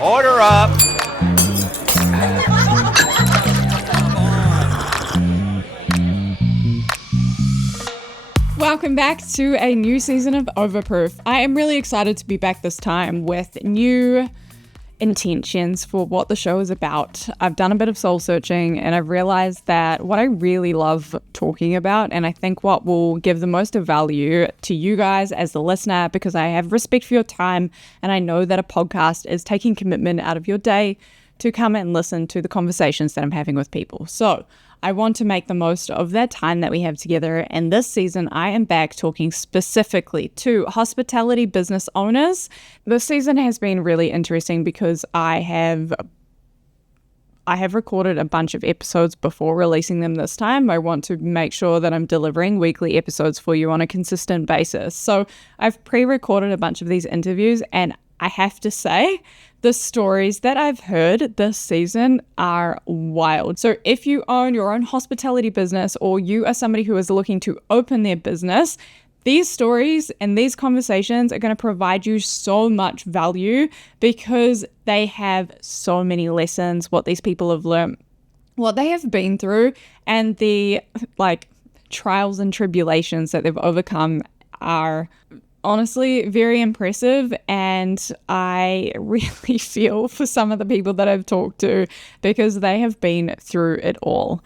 Order up. Welcome back to a new season of Overproof. I am really excited to be back this time with new intentions for what the show is about. I've done a bit of soul searching and I've realized that what I really love talking about, and I think what will give the most of value to you guys as the listener, because I have respect for your time and I know that a podcast is taking commitment out of your day to come and listen to the conversations that I'm having with people. So I want to make the most of that time that we have together. And this season, I am back talking specifically to hospitality business owners. This season has been really interesting because I have recorded a bunch of episodes before releasing them this time. I want to make sure that I'm delivering weekly episodes for you on a consistent basis. So I've pre-recorded a bunch of these interviews, and I have to say, the stories that I've heard this season are wild. So if you own your own hospitality business or you are somebody who is looking to open their business, these stories and these conversations are going to provide you so much value because they have so many lessons, what these people have learned, what they have been through, and the trials and tribulations that they've overcome are honestly very impressive. And I really feel for some of the people that I've talked to because they have been through it all.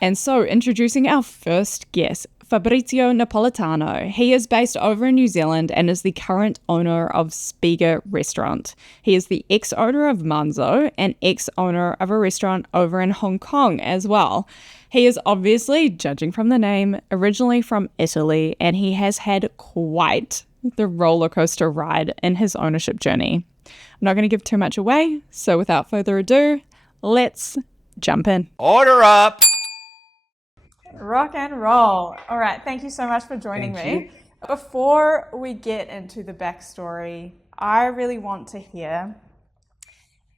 And so introducing our first guest, Fabrizio Napolitano. He is based over in New Zealand and is the current owner of Spiga restaurant. He is the ex-owner of Manzo and ex-owner of a restaurant over in Hong Kong as well. He is obviously, judging from the name, originally from Italy, and he has had quite the roller coaster ride in his ownership journey. I'm not going to give too much away, so without further ado, let's jump in. Order up. Rock and roll. All right, thank you so much for joining me. Before we get into the backstory, I really want to hear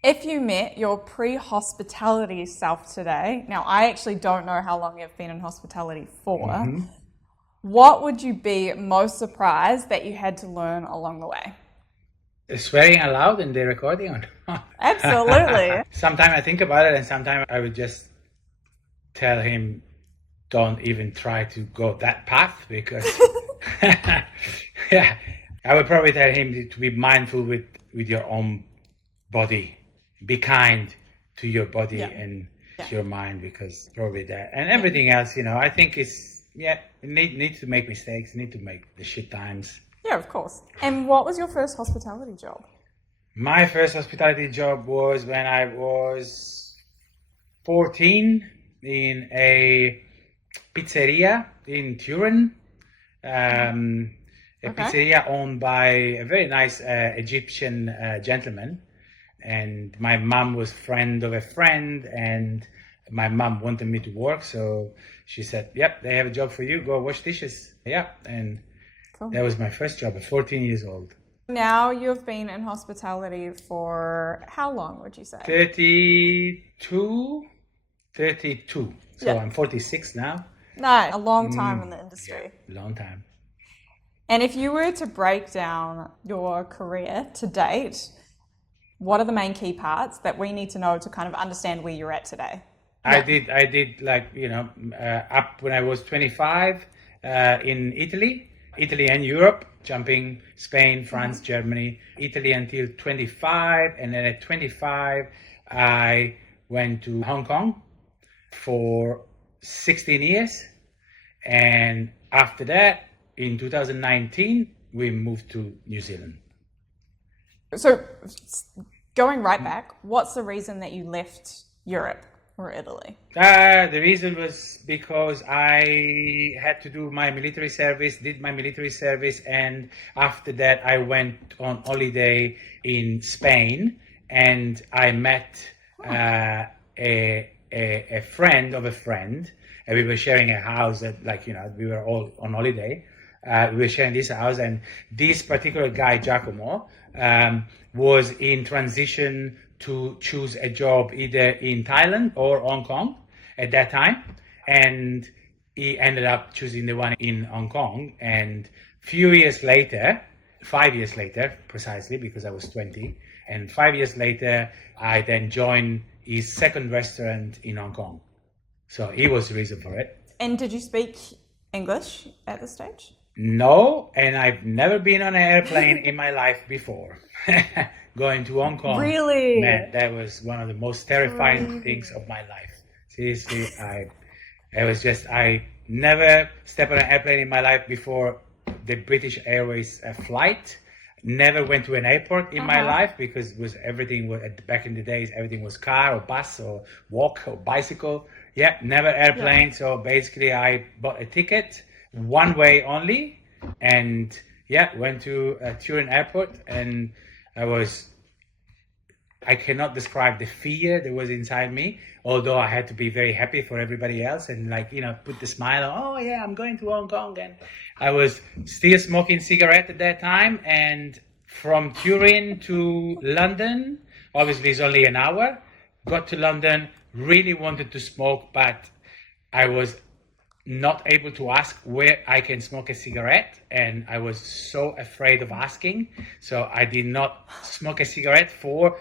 if you met your pre-hospitality self today. Now, I actually don't know how long you've been in hospitality for. What would you be most surprised that you had to learn along the way? Swearing aloud in the recording or not? Absolutely. Sometimes I think about it, and sometimes I would just tell him, don't even try to go that path, because yeah, I would probably tell him to be mindful with your own body. Be kind to your body and your mind, because probably that and everything else, I think is need to make mistakes, need to make the shit times. Yeah, of course. And what was your first hospitality job? My first hospitality job was when I was 14 in a pizzeria in Turin. Pizzeria owned by a very nice Egyptian gentleman. And my mom was friend of a friend, and my mom wanted me to work, so she said, yep, they have a job for you, go wash dishes. Yeah, and cool. That was my first job at 14 years old. Now you've been in hospitality for how long, would you say? 32. So I'm 46 now. No, a long time in the industry. Yeah, long time. And if you were to break down your career to date, what are the main key parts that we need to know to kind of understand where you're at today? I did up when I was 25 in Italy and Europe, jumping Spain, France, Germany, Italy until 25. And then at 25, I went to Hong Kong for 16 years. And after that, in 2019, we moved to New Zealand. So going right back, what's the reason that you left Europe or Italy? The reason was because I had to do my military service, and after that I went on holiday in Spain, and I met a friend of a friend, and we were sharing a house that, we were all on holiday. We were sharing this house, and this particular guy, Giacomo, was in transition to choose a job either in Thailand or Hong Kong at that time, and he ended up choosing the one in Hong Kong. And few years later, 5 years later, precisely because I was 20, and 5 years later, I then joined his second restaurant in Hong Kong. So he was the reason for it. And did you speak English at this stage? No, and I've never been on an airplane in my life before. Going to Hong Kong. Really? Man, that was one of the most terrifying things of my life. Seriously, I never stepped on an airplane in my life before the British Airways flight. Never went to an airport in my life because back in the days, everything was car or bus or walk or bicycle. Yeah, never airplane. So basically I bought a ticket, one way only, and went to Turin airport, and I cannot describe the fear that was inside me, although I had to be very happy for everybody else and put the smile on, oh yeah, I'm going to Hong Kong. And I was still smoking cigarette at that time. And from Turin to London, obviously it's only an hour, got to London, really wanted to smoke, but I was not able to ask where I can smoke a cigarette, and I was so afraid of asking, so I did not smoke a cigarette for,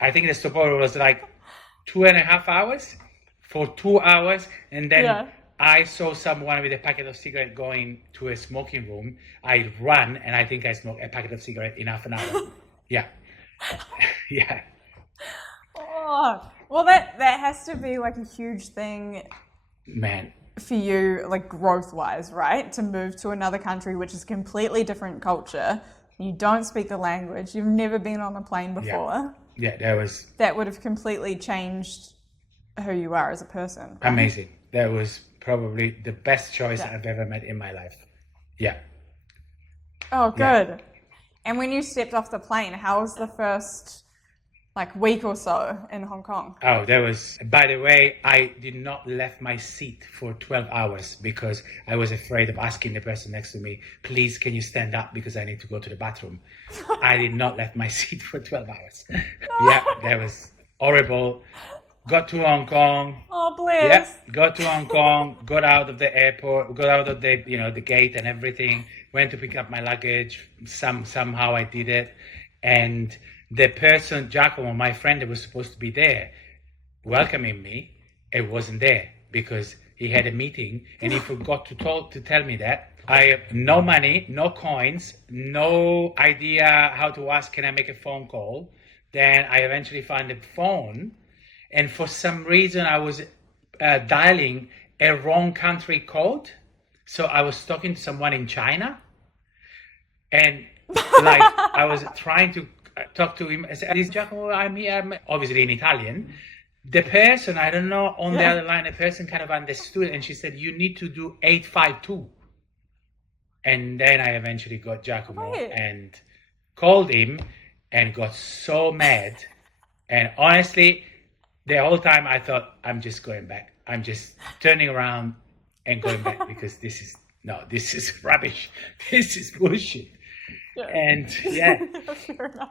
I think the stopover was like 2.5 hours, for 2 hours, and then I saw someone with a packet of cigarette going to a smoking room. I ran, and I think I smoked a packet of cigarette in half an hour. Yeah. Yeah. Oh, well, that has to be like a huge thing, man, for you, like growth-wise, right? To move to another country, which is a completely different culture. You don't speak the language. You've never been on a plane before. Yeah, that would have completely changed who you are as a person. Right? Amazing. That was probably the best choice I've ever made in my life. Yeah. Oh, good. Yeah. And when you stepped off the plane, how was the first week or so in Hong Kong? Oh, by the way, I did not left my seat for 12 hours because I was afraid of asking the person next to me, please, can you stand up because I need to go to the bathroom. I did not left my seat for 12 hours. Yeah, that was horrible. Got to Hong Kong. Oh, bless. Yeah, got to Hong Kong, got out of the airport, got out of the gate and everything, went to pick up my luggage. Somehow I did it. And the person, Giacomo, my friend that was supposed to be there welcoming me, it wasn't there because he had a meeting and he forgot to tell me that. I have no money, no coins, no idea how to ask, can I make a phone call? Then I eventually found a phone, and for some reason I was dialing a wrong country code. So I was talking to someone in China, and I was trying to talk to him. I said, "This Giacomo, I'm here." I'm obviously in Italian. The person, I don't know, on the other line, the person kind of understood, and she said, "You need to do 852." And then I eventually got Giacomo and called him, and got so mad. And honestly, the whole time I thought, I'm just going back. I'm just turning around and going back because this is rubbish. This is bullshit. Yeah. And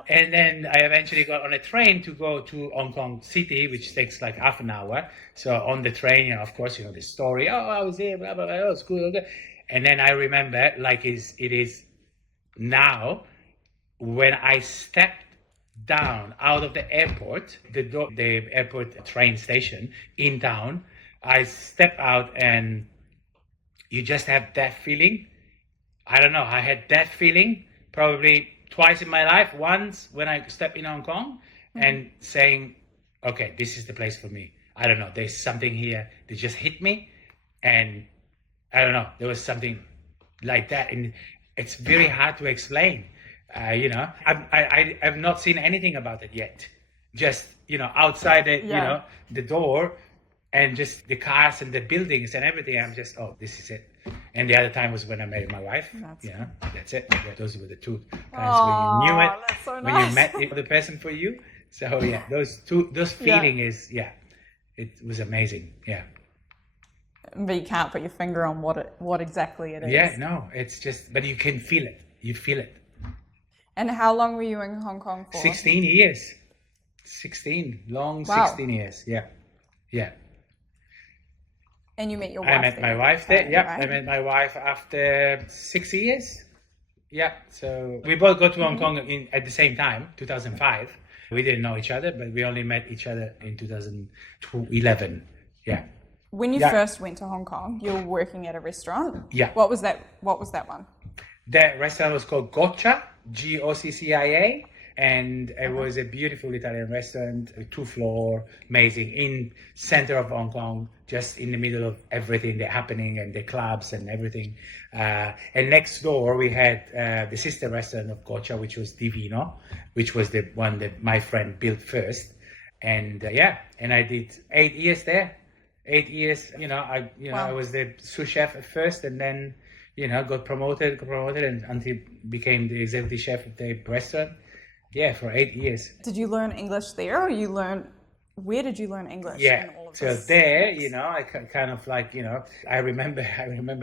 and then I eventually got on a train to go to Hong Kong City, which takes like half an hour. So on the train, of course, the story. Oh, I was here, blah blah blah. Oh, it's cool. Okay. And then I remember, like it is now, when I stepped down out of the airport, the airport train station in town, I stepped out, and you just have that feeling. I don't know. I had that feeling probably twice in my life. Once when I stepped in Hong Kong and saying, okay, this is the place for me. I don't know. There's something here that just hit me. And I don't know. There was something like that. And it's very hard to explain. I've not seen anything about it yet. Just, outside the door, and just the cars and the buildings and everything. I'm just, oh, this is it. And the other time was when I married my wife. That's it. Yeah, those were the two times when you knew it, that's so nice. When you met the person for you. So yeah, those feeling is, it was amazing. Yeah. But you can't put your finger on what exactly it is. Yeah, no, it's just, but you can feel it. You feel it. And how long were you in Hong Kong for? 16 years. 16 years. Yeah. Yeah. And you met your wife I met my wife there. Yeah, right? I met my wife after 6 years. Yeah, so we both got to Hong Kong at the same time, 2005. We didn't know each other, but we only met each other in 2011. Yeah, When you yeah, first went to Hong Kong, you were working at a restaurant. yeah. What was that? What was that one? That restaurant was called Goccia, Goccia, and it was a beautiful Italian restaurant, a two-floor, amazing, in center of Hong Kong, just in the middle of everything that's happening and the clubs and everything. And next door we had the sister restaurant of Goccia, which was Divino, which was the one that my friend built first. And yeah, and I did 8 years there. 8 years, I Wow. was the sous chef at first, and then got promoted, and until became the executive chef of the restaurant. Yeah, for 8 years. Did you learn English there, or where did you learn English Yeah. in all of So this there, mix? I kind of like, I remember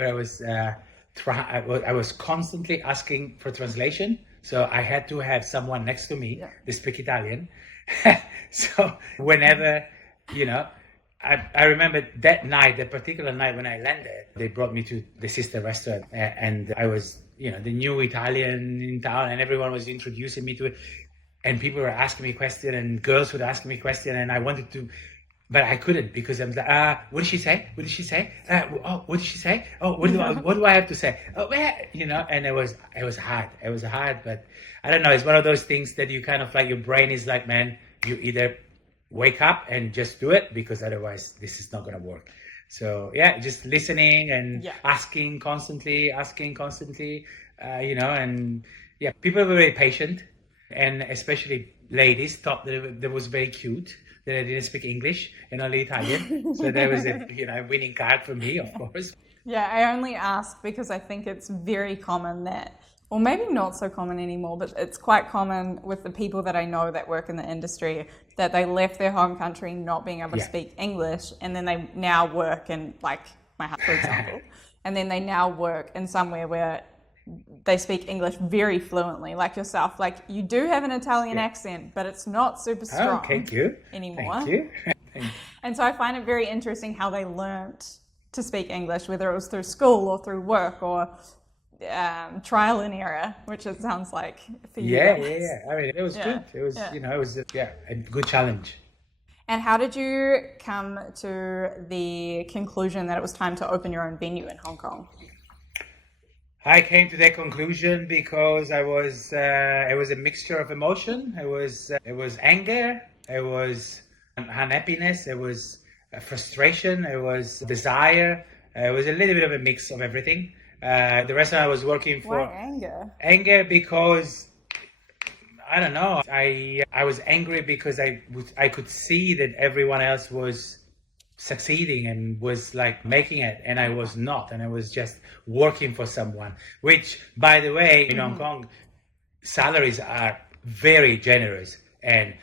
I was, I was constantly asking for translation. So I had to have someone next to me Yeah. to speak Italian. So whenever, you know, I remember that night, that particular night when I landed, they brought me to the sister restaurant, and I was, the new Italian in town, and everyone was introducing me to it, and people were asking me questions, and girls would ask me questions, and I wanted to, but I couldn't because I'm like, what did she say? What did she say? Oh, what did she say? Oh, what do I have to say? Oh, and it was hard. It was hard, but I don't know. It's one of those things that you kind of like, your brain is like, man, you either wake up and just do it, because otherwise this is not going to work. So yeah, just listening and Yeah. asking constantly, and yeah, people were very patient, and especially ladies thought that was very cute that I didn't speak English and only Italian. So there was a winning card for me, of course. Yeah, I only ask because I think it's very common that, or maybe not so common anymore, but it's quite common with the people that I know that work in the industry, that they left their home country not being able to Yeah. speak English, and then they now work in, like my husband, for example, and then they now work in somewhere where they speak English very fluently, like yourself. Like, you do have an Italian accent, but it's not super Oh, strong thank you. anymore. Thank you. And so I find it very interesting how they learnt to speak English, whether it was through school or through work or trial and error, which it sounds like for you Yeah, guys. yeah, yeah. I mean, it was Yeah, good. It was, yeah. it was, a good challenge. And how did you come to the conclusion that it was time to open your own venue in Hong Kong? I came to that conclusion because it was a mixture of emotion. It was anger, it was unhappiness, it was frustration, it was desire. It was a little bit of a mix of everything. The restaurant I was working Why for, anger? anger because I don't know. I was angry because I could see that everyone else was succeeding and was like making it, and I was not, and I was just working for someone. Which, by the way, in Hong Kong, salaries are very generous, and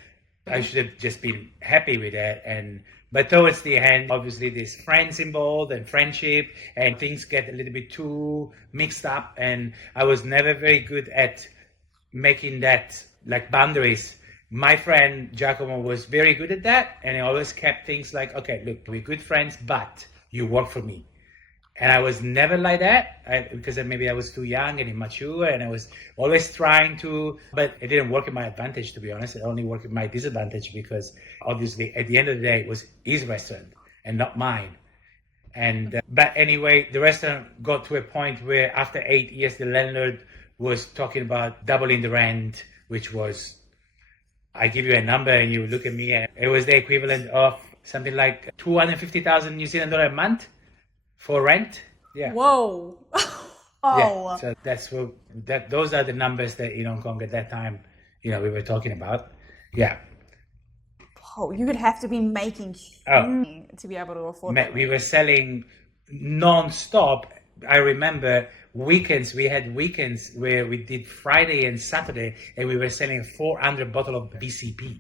I should have just been happy with that. And but towards the end, obviously, there's friends involved and friendship, and things get a little bit too mixed up, and I was never very good at making that like boundaries. My friend Giacomo was very good at that, and he always kept things like, okay, look, we're good friends, but you work for me. And I was never like that, because maybe I was too young and immature, and I was always trying to, but it didn't work in my advantage, to be honest. It only worked in my disadvantage, because obviously at the end of the day, it was his restaurant and not mine. And but anyway, the restaurant got to a point where after 8 years, the landlord was talking about doubling the rent, which was, I give you a number and you look at me, and it was the equivalent of something like 250,000 New Zealand dollar a month for rent. Yeah. Whoa. Yeah. Oh. So those are the numbers that in Hong Kong at that time, we were talking about. Yeah. Oh, you would have to be making Oh. huge to be able to afford that. We were selling non-stop. I remember we had weekends where we did Friday and Saturday, and we were selling 400 bottle of BCP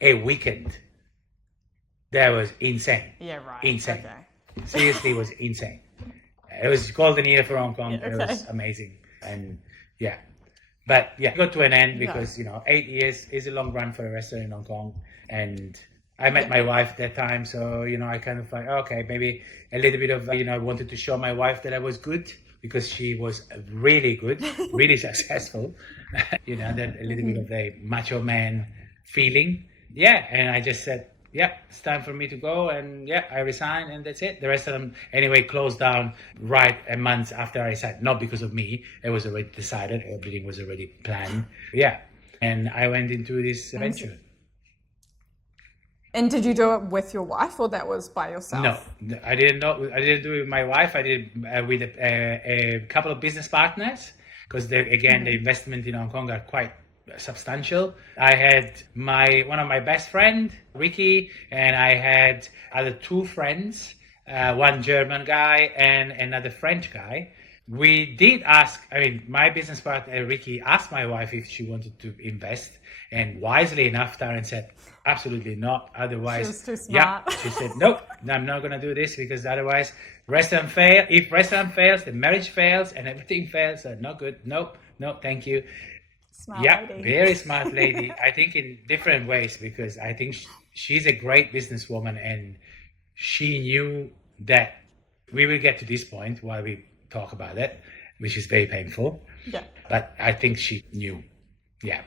a weekend. That was insane. Yeah, right. Insane. Okay. Seriously, it was insane. It was golden year for Hong Kong. Yeah, It okay. was amazing. And yeah, but yeah, it got to an end because, 8 years is a long run for a restaurant in Hong Kong. And I met my wife that time. So, I kind of like, okay, maybe a little bit of, I wanted to show my wife that I was good because she was really good, really successful. That a little bit of a macho man feeling. Yeah, and I just said, yeah, it's time for me to go, and yeah, I resigned, and that's it. The rest of them anyway closed down right a month after I said, not because of me. It was already decided, everything was already planned. Yeah, and I went into this venture. And did you do it with your wife, or that was by yourself? No, I didn't know. I didn't do it with my wife. I did with a couple of business partners, because the investment in Hong Kong are quite substantial. I had one of my best friend, Ricky, and I had other two friends, one German guy and another French guy. We did ask, my business partner, Ricky, asked my wife if she wanted to invest. And wisely enough, Taryn said, absolutely not. Otherwise, she was too smart. Yeah, she said, nope, I'm not going to do this, because otherwise restaurant fail. If restaurant fails, the marriage fails and everything fails. So not good. Nope, no, thank you. Smart lady. Very smart lady. I think in different ways, because I think she's a great businesswoman, and she knew that we will get to this point while we talk about it, which is very painful. Yeah. But I think she knew. Yeah.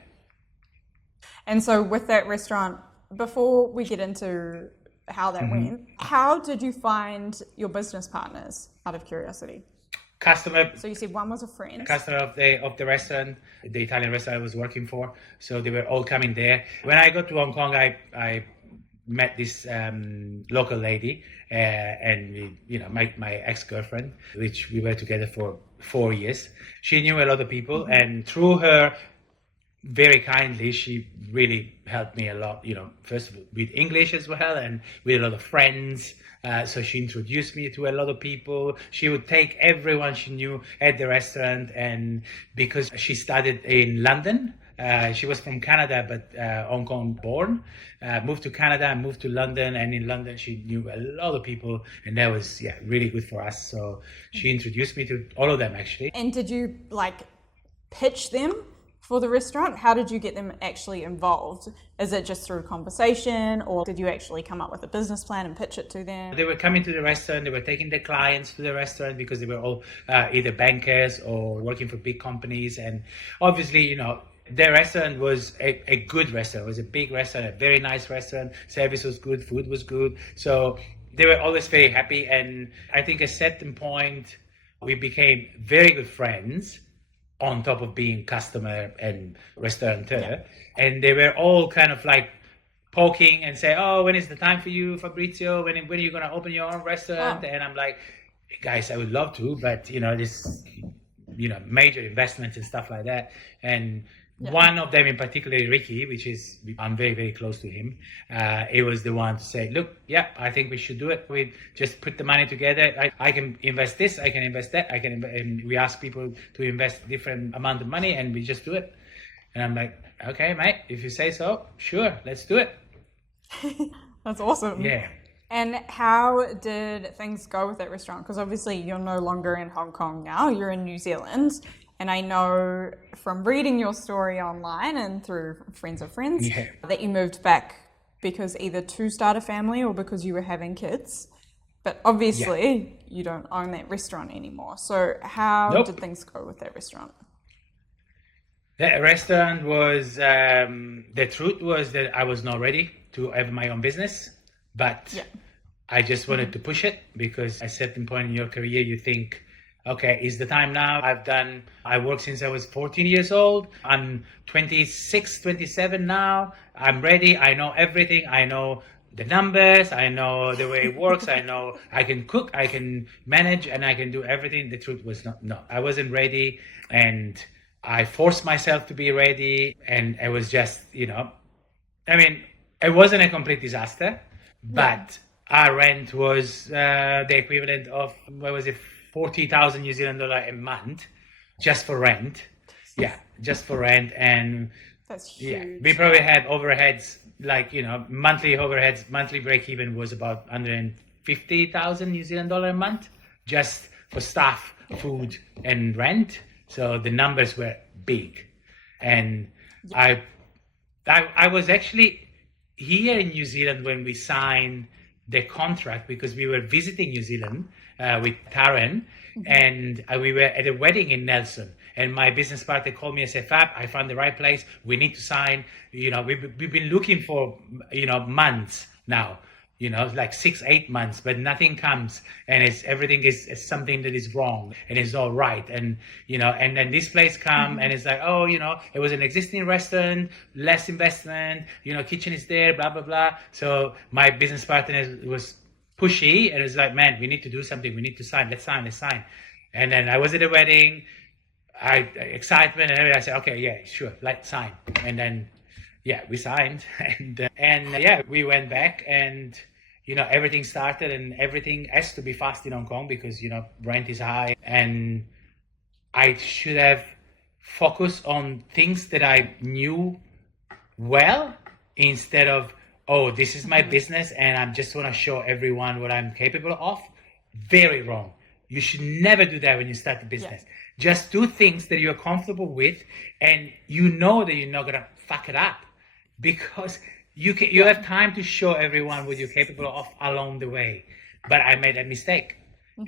And so with that restaurant, before we get into how that went, how did you find your business partners, out of curiosity? Customer. So you said one was a friend. Customer of the restaurant, the Italian restaurant I was working for. So they were all coming there. When I got to Hong Kong, I met this local lady, and my ex-girlfriend, which we were together for 4 years. She knew a lot of people, and through her, very kindly, she really helped me a lot, first of all, with English as well, and with a lot of friends. So she introduced me to a lot of people. She would take everyone she knew at the restaurant, and because she studied in London, she was from Canada, but Hong Kong born, moved to Canada and moved to London. And in London, she knew a lot of people, and that was really good for us. So she introduced me to all of them, actually. And did you pitch them for the restaurant? How did you get them actually involved? Is it just through conversation, or did you actually come up with a business plan and pitch it to them? They were coming to the restaurant, they were taking their clients to the restaurant, because they were all either bankers or working for big companies. And obviously, the restaurant was a good restaurant. It was a big restaurant, a very nice restaurant. Service was good, food was good. So they were always very happy. And I think at a certain point, we became very good friends, on top of being customer and restaurateur. Yeah. And they were all kind of poking and say, oh, when is the time for you, Fabrizio? When are you going to open your own restaurant? Oh. And I'm like, guys, I would love to, but this, major investments and stuff like that. And one of them in particular, Ricky, I'm very, very close to him. It was the one to say, look, I think we should do it. We just put the money together. I can invest this, I can invest that. And we ask people to invest different amount of money, and we just do it. And I'm like, okay, mate, if you say so, sure, let's do it. That's awesome. Yeah. And how did things go with that restaurant? Because obviously you're no longer in Hong Kong now, you're in New Zealand. And I know from reading your story online and through friends of friends that you moved back because either to start a family or because you were having kids. But obviously you don't own that restaurant anymore. So how did things go with that restaurant? The restaurant was, the truth was that I was not ready to have my own business, but I just wanted to push it, because at a certain point in your career, you think, okay, is the time now? I worked since I was 14 years old. I'm 26, 27 now. I'm ready. I know everything. I know the numbers. I know the way it works. I know I can cook, I can manage, and I can do everything. The truth was no, I wasn't ready. And I forced myself to be ready. And it was just, it wasn't a complete disaster, but our rent was the equivalent of, 40,000 New Zealand dollar a month just for rent. Yeah, just for rent. And that's huge. We probably had overheads, monthly overheads, monthly break even was about 150,000 New Zealand dollar a month just for staff, food, and rent. So the numbers were big. And I was actually here in New Zealand when we signed the contract, because we were visiting New Zealand with Turin, and we were at a wedding in Nelson. And my business partner called me and said, "Fab, I found the right place. We need to sign. We've been looking for months now. Like 6, 8 months, but nothing comes, and everything is something that is wrong and it's all right. And and then this place come and it's like, oh, it was an existing restaurant, less investment, kitchen is there, blah blah blah. So my business partner was pushy and it's like, man, we need to do something. We need to sign. Let's sign. And then I was at a wedding, excitement and everything. I said, okay, yeah, sure, let's sign. And then we signed, and we went back, and everything started, and everything has to be fast in Hong Kong because rent is high, and I should have focused on things that I knew well instead of, oh, this is my business and I just want to show everyone what I'm capable of. Very wrong. You should never do that when you start a business. Just do things that you're comfortable with, and you know that you're not gonna fuck it up, because you have time to show everyone what you're capable of along the way. But I made a mistake,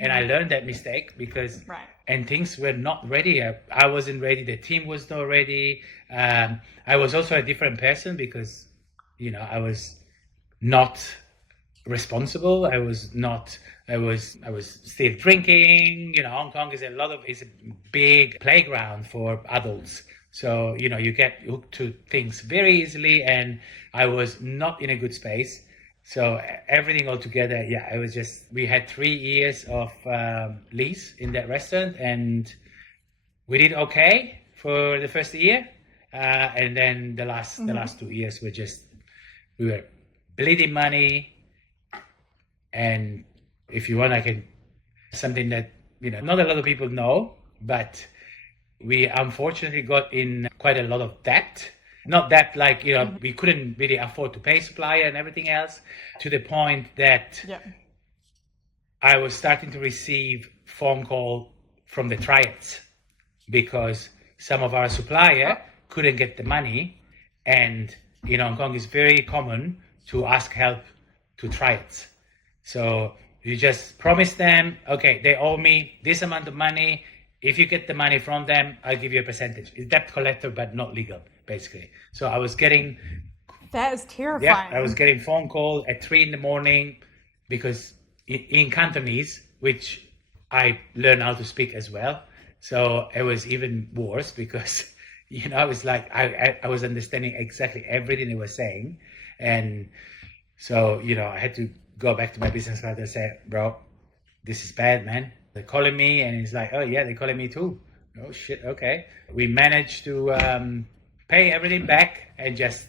and I learned that mistake because and things were not ready. I wasn't ready. The team was not ready. I was also a different person because I was not responsible. I was still drinking. Hong Kong is a big playground for adults. So, you get hooked to things very easily, and I was not in a good space. So everything altogether, we had 3 years of lease in that restaurant, and we did okay for the first year. And then the last 2 years we were bleeding money. And if you want, I can, something that, not a lot of people know, but we unfortunately got in quite a lot of debt. Not that we couldn't really afford to pay supplier and everything else, to the point that I was starting to receive phone call from the triads because some of our supplier couldn't get the money. And in Hong Kong, it's very common to ask help to triads. So you just promise them, okay, they owe me this amount of money. If you get the money from them, I'll give you a percentage. It's debt collector, but not legal, basically. So I was getting... That is terrifying. Yeah, I was getting phone call at 3 a.m. because in Cantonese, which I learned how to speak as well. So it was even worse because, I was like, I was understanding exactly everything they were saying. And so, I had to go back to my business partner and say, bro, this is bad, man. They're calling me, and he's like, oh yeah, they're calling me too. Oh shit, okay. We managed to pay everything back and just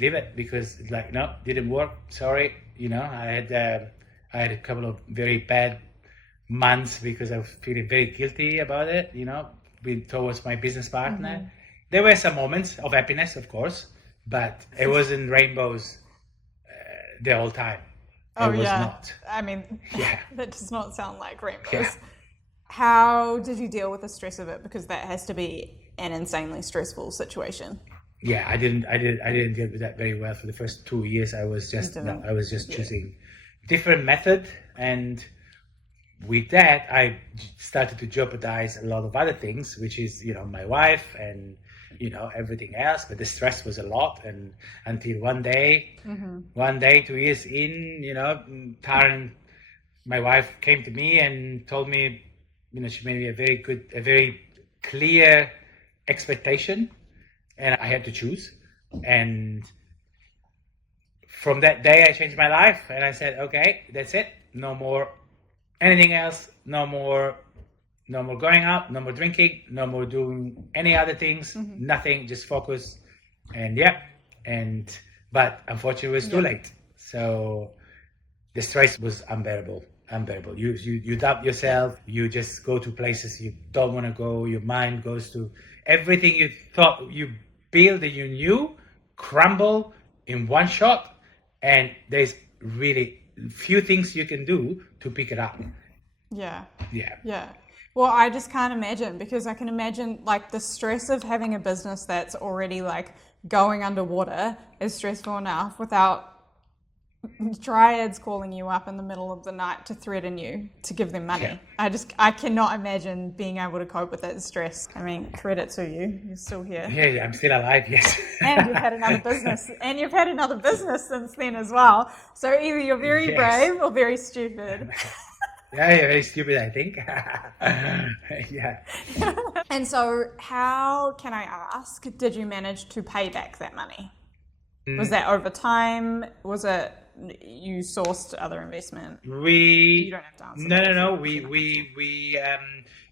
leave it because it's like, no, didn't work. Sorry. I had a couple of very bad months because I was feeling very guilty about it, towards my business partner. There were some moments of happiness, of course, but it wasn't rainbows the whole time. Oh, it was not. I mean, that does not sound like rainbows. Yeah. How did you deal with the stress of it? Because that has to be an insanely stressful situation. Yeah, I didn't deal with that very well for the first 2 years. I was just choosing different method, and with that, I started to jeopardize a lot of other things, which is my wife and everything else. But the stress was a lot, and until one day, 2 years in, Taran, my wife, came to me and told me, she made me a very clear expectation, and I had to choose. And from that day, I changed my life, and I said, okay, that's it. No more anything else. No more going out, no more drinking, no more doing any other things, nothing, just focus. And but unfortunately it was too late. So the stress was unbearable. You doubt yourself, you just go to places you don't want to go, your mind goes to everything you thought you built that you knew, crumble in one shot, and there's really few things you can do to pick it up. Yeah. Well, I just can't imagine, because I can imagine the stress of having a business that's already going underwater is stressful enough without triads calling you up in the middle of the night to threaten you to give them Yeah. money. I cannot imagine being able to cope with that stress. I mean, credit to you. You're still here. Yeah, I'm still alive, yes. And you've had another business. And you've had another business since then as well. So either you're very Yes. brave or very stupid. Yeah, very stupid, I think. Yeah. And so how, can I ask, did you manage to pay back that money? Was that over time? Was it you sourced other investment? You We don't have to answer no that no if no you- if we you're not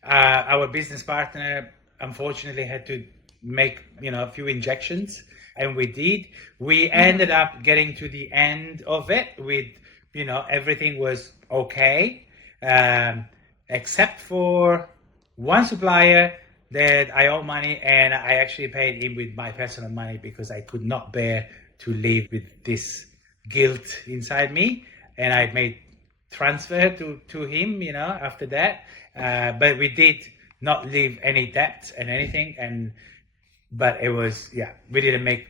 we our business partner unfortunately had to make a few injections, and we did. We ended up getting to the end of it with everything was okay, except for one supplier that I owe money, and I actually paid him with my personal money because I could not bear to live with this guilt inside me, and I made transfer to him after that, but we did not leave any debt and anything, but it was, we didn't make,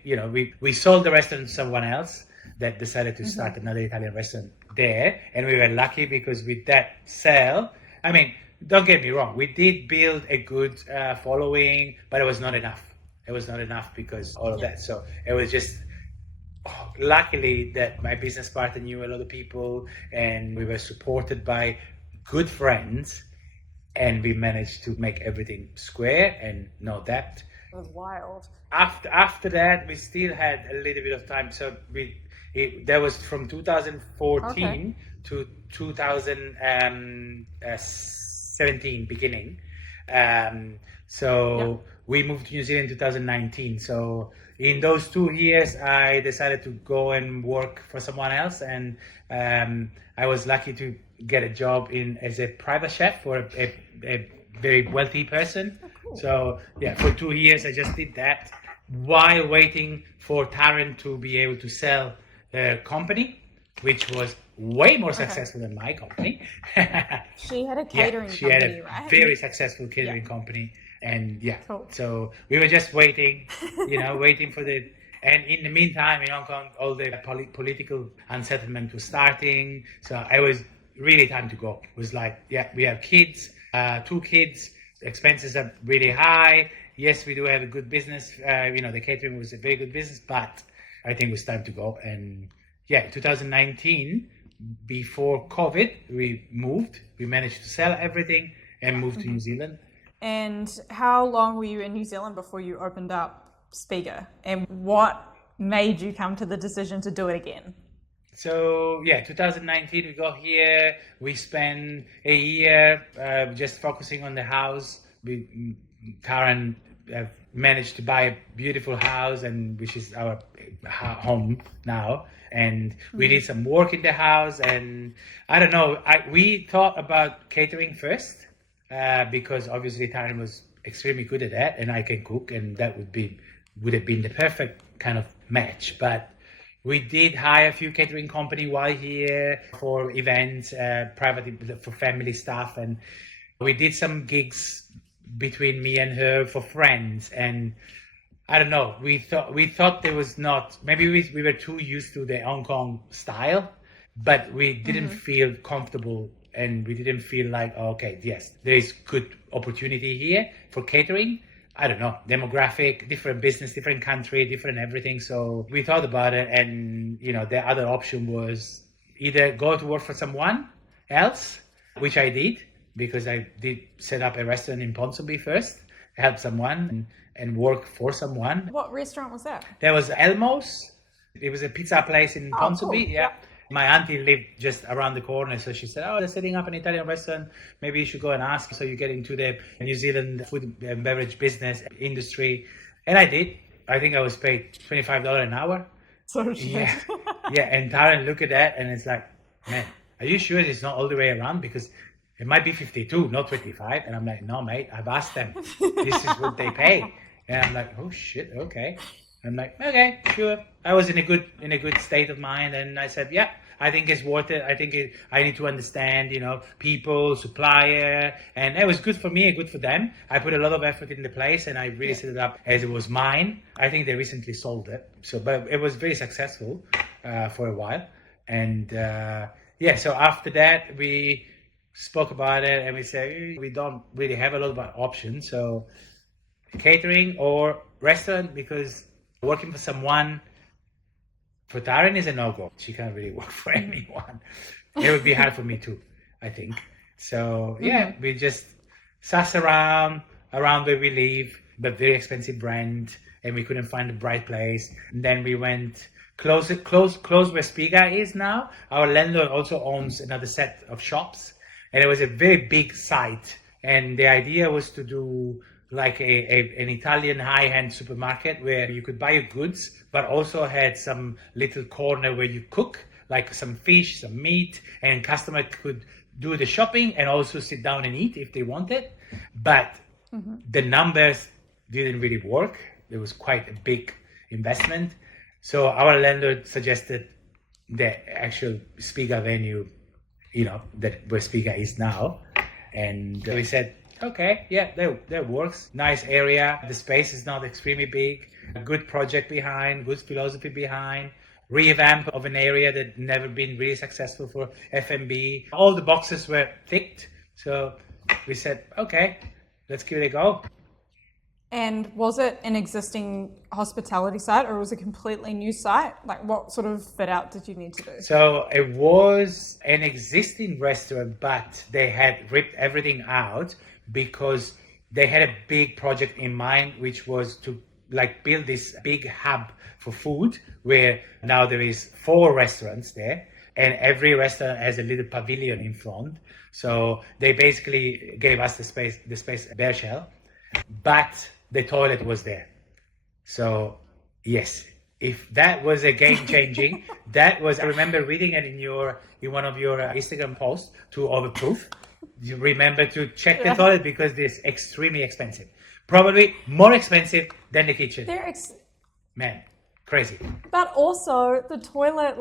we sold the restaurant to someone else that decided to start another Italian restaurant there, and we were lucky because with that sale, I mean, don't get me wrong, we did build a good following, but it was not enough. It was not enough because all of that. So it was just luckily that my business partner knew a lot of people, and we were supported by good friends, and we managed to make everything square and no debt. It was wild. After that, we still had a little bit of time. So that was from 2014 to 2017 beginning. We moved to New Zealand in 2019. So in those 2 years, I decided to go and work for someone else, and I was lucky to get a job as a private chef for a very wealthy person. So for 2 years, I just did that while waiting for Turin to be able to sell the company, which was way more successful than my company. She had a catering she company, had a right? very successful catering company, and Cool. so we were just waiting, waiting for the. And in the meantime, in Hong Kong, all the political unsettlement was starting. So it was really time to go. It was like, we have kids, 2 kids. Expenses are really high. Yes, we do have a good business. The catering was a very good business, but I think it was time to go. And 2019, before COVID, we moved. We managed to sell everything and moved to New Zealand. And how long were you in New Zealand before you opened up Spiga? And what made you come to the decision to do it again? So 2019 we got here. We spent a year just focusing on the house. Karen managed to buy a beautiful house, and which is our home now. And we did some work in the house, and I don't know. We thought about catering first because obviously Karen was extremely good at that, and I can cook, and that would have been the perfect kind of match. But we did hire a few catering company while here for events, private for family stuff, and we did some gigs between me and her for friends. And I don't know, we thought there was not, maybe we were too used to the Hong Kong style, but we didn't feel comfortable, and we didn't feel like, okay, yes, there is good opportunity here for catering. I don't know, demographic, different business, different country, different everything. So we thought about it, and the other option was either go to work for someone else, which I did because I did set up a restaurant in Ponsonby first, help someone and work for someone. What restaurant was that? There was Elmo's. It was a pizza place in Ponsonby. Cool. Yeah. My auntie lived just around the corner, so she said, they're setting up an Italian restaurant. Maybe you should go and ask so you get into the New Zealand food and beverage business industry. And I did. I think I was paid $25 an hour. So Yeah. And Taryn looked at that, and it's like, man, are you sure it's not all the way around? Because it might be 52, not 25. And I'm like, no, mate, I've asked them. This is what they pay. And I'm like, oh shit, okay. I'm like, okay, sure. I was in a good state of mind, and I said, I think it's worth it. I think I need to understand, people, supplier, and it was good for me and good for them. I put a lot of effort in the place, and I really set it up as it was mine. I think they recently sold it, but it was very successful for a while. And so after that, we spoke about it and we said, we don't really have a lot of options. So catering or restaurant, because working for someone, for Turin is a no-go. She can't really work for anyone. It would be hard for me too, I think. So we just suss around where we live, but very expensive rent, and we couldn't find the right place. And then we went close where Spiga is now. Our landlord also owns another set of shops, and it was a very big site. And the idea was to do like an Italian high-end supermarket where you could buy your goods, but also had some little corner where you cook, like some fish, some meat, and customer could do the shopping and also sit down and eat if they wanted. But the numbers didn't really work. It was quite a big investment. So our landlord suggested the actual Spiga venue, that where Spiga is now. And we said, okay, yeah, that works. Nice area. The space is not extremely big. A good project behind, good philosophy behind. Revamp of an area that never been really successful for F&B. All the boxes were ticked. So we said, okay, let's give it a go. And was it an existing hospitality site or was it a completely new site? Like what sort of fit out did you need to do? So it was an existing restaurant, but they had ripped everything out because they had a big project in mind, which was to build this big hub for food where now there is 4 restaurants there and every restaurant has a little pavilion in front. So they basically gave us the space bare shell, but the toilet was there. So yes, if that was a game changing, I remember reading it in one of your Instagram posts to overproof. You remember to check the toilet because it's extremely expensive. Probably more expensive than the kitchen. Man, crazy. But also the toilet,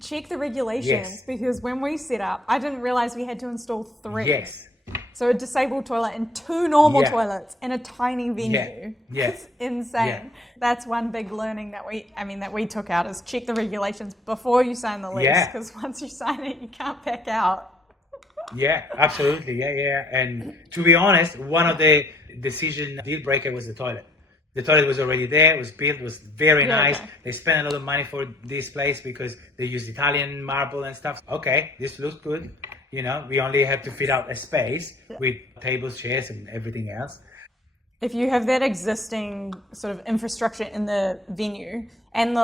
check the regulations because when we set up, I didn't realize we had to install 3. Yes. So a disabled toilet and 2 normal toilets in a tiny venue. Yeah. It's insane. Yeah. That's one big learning that we took out is check the regulations before you sign the lease because once you sign it, you can't back out. Yeah, absolutely. Yeah. And to be honest, one of the deal breaker was the toilet. The toilet was already there, it was built, it was very nice. Okay. They spent a lot of money for this place because they used Italian marble and stuff. Okay, this looks good. We only have to fit out a space with tables, chairs, and everything else. If you have that existing sort of infrastructure in the venue and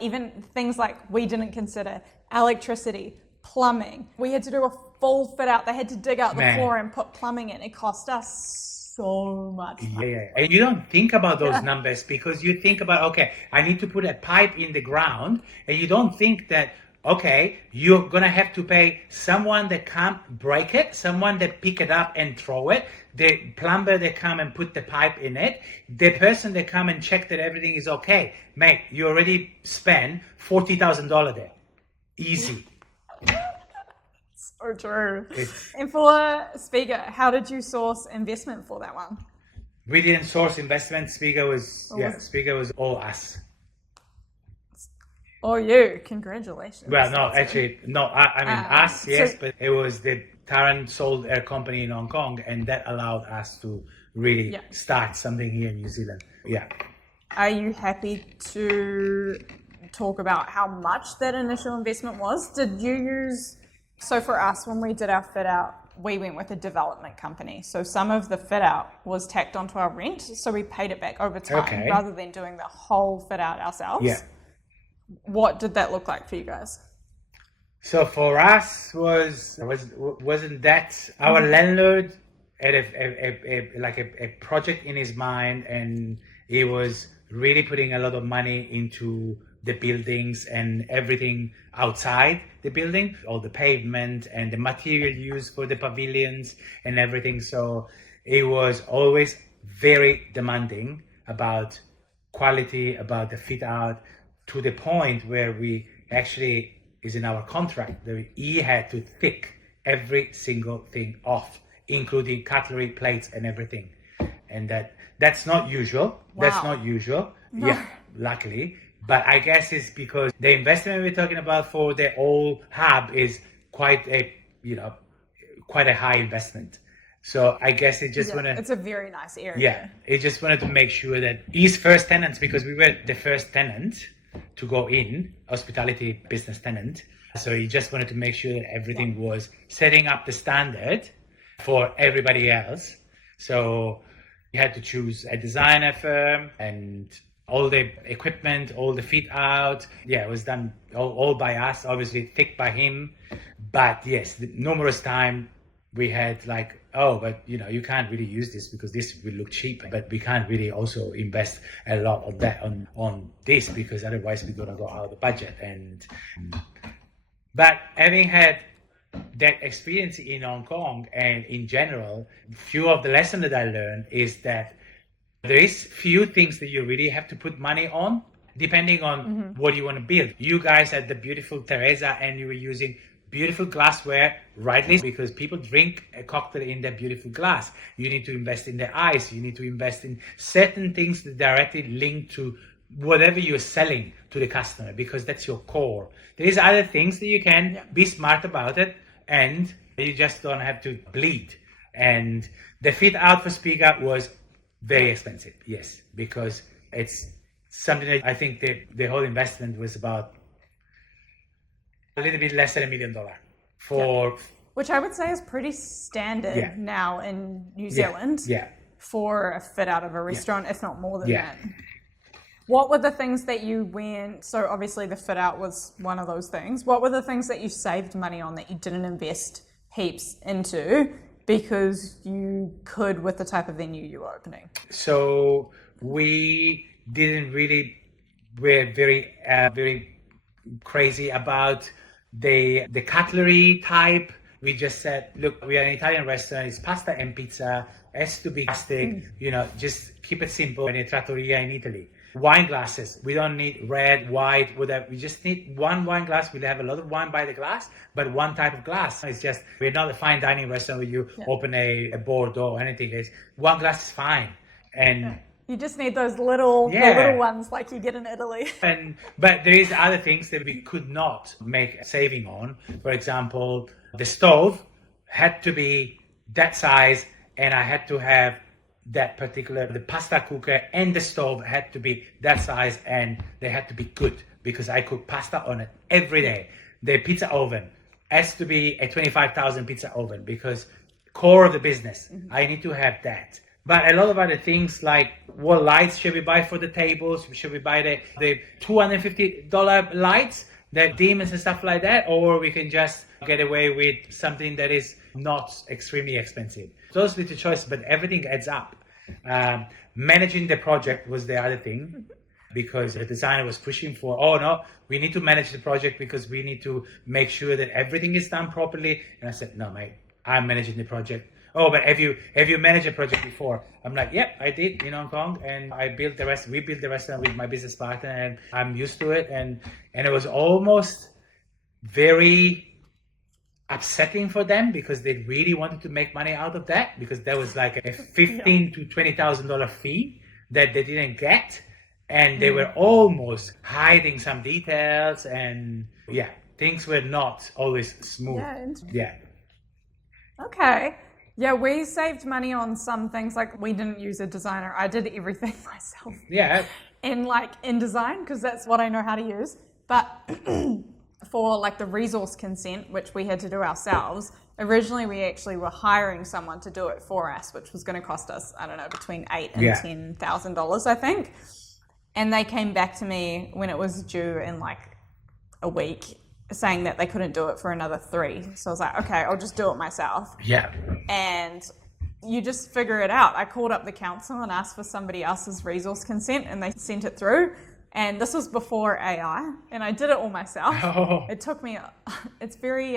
even things like we didn't consider electricity, plumbing, we had to do a full fit out. They had to dig out the floor and put plumbing in. It cost us so much money. Yeah. And you don't think about those numbers because you think about, okay, I need to put a pipe in the ground, and you don't think that, okay, you're gonna have to pay someone that can't break it, someone that pick it up and throw it, the plumber that come and put the pipe in it, the person that come and check that everything is okay. Mate, you already spent $40,000 there. Easy. So true. And for Spiga, how did you source investment for that one? We didn't source investment. Spiga was all us. Oh, you. Congratulations. Well, no, actually, no. I mean, us, yes, but it was the Turin sold a company in Hong Kong, and that allowed us to really start something here in New Zealand. Yeah. Are you happy to talk about how much that initial investment was? Did you use... So for us, when we did our fit out, we went with a development company. So some of the fit out was tacked onto our rent. So we paid it back over time rather than doing the whole fit out ourselves. Yeah. What did that look like for you guys? So for us wasn't that our landlord had a project in his mind, and he was really putting a lot of money into the buildings and everything outside the building, all the pavement and the material used for the pavilions and everything. So it was always very demanding about quality, about the fit out, to the point where we actually is in our contract that he had to tick every single thing off, including cutlery, plates and everything. And that's not usual. Wow. That's not usual. No. Yeah, luckily. But I guess it's because the investment we're talking about for the old hub is quite a, quite a high investment. So I guess it just wanna. It's a very nice area. Yeah, it just wanted to make sure that his first tenants, because we were the first tenant to go in, hospitality business tenant. So he just wanted to make sure that everything was setting up the standard for everybody else. So he had to choose a designer firm and all the equipment, all the fit out. Yeah, it was done all by us, obviously thick by him. But yes, numerous time we had like, oh, but you can't really use this because this will look cheap, but we can't really also invest a lot of that on this because otherwise we're gonna go out of the budget. But having had that experience in Hong Kong and in general, few of the lessons that I learned is that there is few things that you really have to put money on, depending on what you want to build. You guys had the beautiful Teresa and you were using beautiful glassware, rightly, because people drink a cocktail in that beautiful glass. You need to invest in the ice. You need to invest in certain things that directly link to whatever you're selling to the customer, because that's your core. There's other things that you can be smart about it, and you just don't have to bleed. And the fit out for Spiga was very expensive, yes, because it's something that I think the whole investment was about a little bit less than $1 million for. Which I would say is pretty standard now in New Zealand for a fit out of a restaurant, if not more than that. What were the things that you went, so obviously the fit out was one of those things. What were the things that you saved money on that you didn't invest heaps into because you could with the type of venue you were opening? So we didn't really, we're very crazy about the cutlery type. We just said, look, we are an Italian restaurant, it's pasta and pizza, has to be plastic, just keep it simple in a trattoria in Italy. Wine glasses, we don't need red, white, whatever. We just need one wine glass. We'll have a lot of wine by the glass, but one type of glass. It's just, we're not a fine dining restaurant where you open a Bordeaux or anything. It's one glass is fine. And you just need those little ones like you get in Italy. But there is other things that we could not make a saving on. For example, the stove had to be that size, and I had to have that particular, the pasta cooker and the stove had to be that size, and they had to be good because I cook pasta on it every day. The pizza oven has to be a 25,000 pizza oven because core of the business, I need to have that. But a lot of other things like what lights should we buy for the tables? Should we buy the $250 lights, the demons and stuff like that? Or we can just get away with something that is not extremely expensive. Those little choices, but everything adds up. Managing the project was the other thing, because the designer was pushing for, oh no, we need to manage the project because we need to make sure that everything is done properly. And I said, no, mate, I'm managing the project. Oh, but have you managed a project before? I'm like, yep, I did in Hong Kong, and we built the restaurant with my business partner, and I'm used to it. And it was almost very upsetting for them because they really wanted to make money out of that, because there was like a $15,000 to $20,000 fee that they didn't get, and they were almost hiding some details, and things were not always smooth. Okay. Yeah, we saved money on some things. Like, we didn't use a designer. I did everything myself. In design, because that's what I know how to use. But for like the resource consent, which we had to do ourselves, originally we actually were hiring someone to do it for us, which was going to cost us, I don't know, between $8,000 and $10,000, I think. And they came back to me when it was due in like a week, saying that they couldn't do it for another 3. So I was like, okay, I'll just do it myself. And you just figure it out. I called up the council and asked for somebody else's resource consent, and they sent it through. And this was before AI, and I did it all myself. It took me, it's very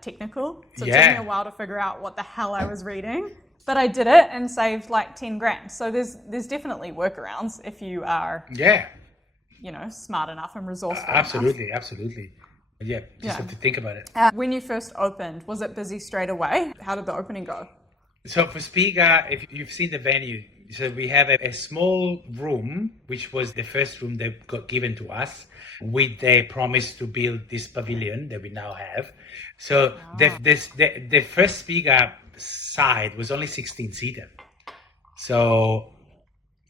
technical, so it took me a while to figure out what the hell I was reading. But I did it and saved like 10 grand. So there's definitely workarounds if you are, smart enough and resourceful enough. Absolutely. Yeah, have to think about it. When you first opened, was it busy straight away? How did the opening go? So for Spiga, if you've seen the venue, So we have a small room, which was the first room that got given to us, with the promise to build this pavilion that we now have. So the first Spiga side was only 16-seater. So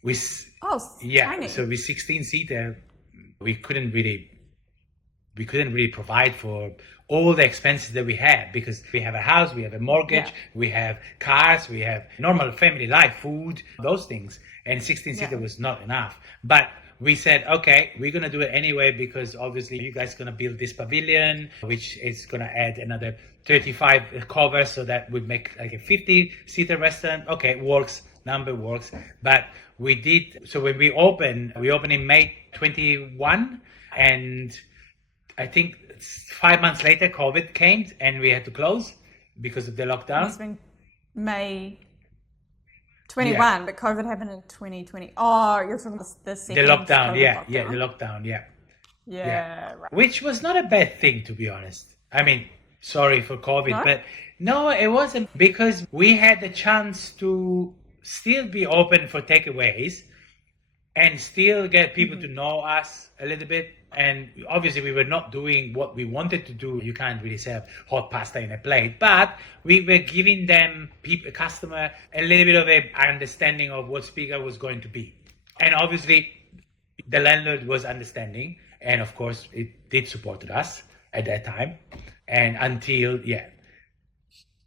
tiny. so with 16-seater, we couldn't really provide for all the expenses that we had, because we have a house, we have a mortgage, we have cars, we have normal family life, food, those things. And 16-seater was not enough. But we said, okay, we're going to do it anyway, because obviously you guys are going to build this pavilion, which is going to add another 35 covers, so that would make like a 50-seater restaurant. Okay, works, number works. But we did, so when we opened in May 21, and I think 5 months later, COVID came and we had to close because of the lockdown. It's been May 21, but COVID happened in 2020. Oh, you're talking about the second lockdown, COVID the lockdown, Right. Which was not a bad thing, to be honest. I mean, sorry for COVID, but no, it wasn't, because we had the chance to still be open for takeaways and still get people to know us a little bit. And obviously we were not doing what we wanted to do. You can't really serve hot pasta in a plate, but we were giving them, customer, a little bit of a understanding of what Spiga was going to be. And obviously the landlord was understanding, and of course it did support us at that time. And until,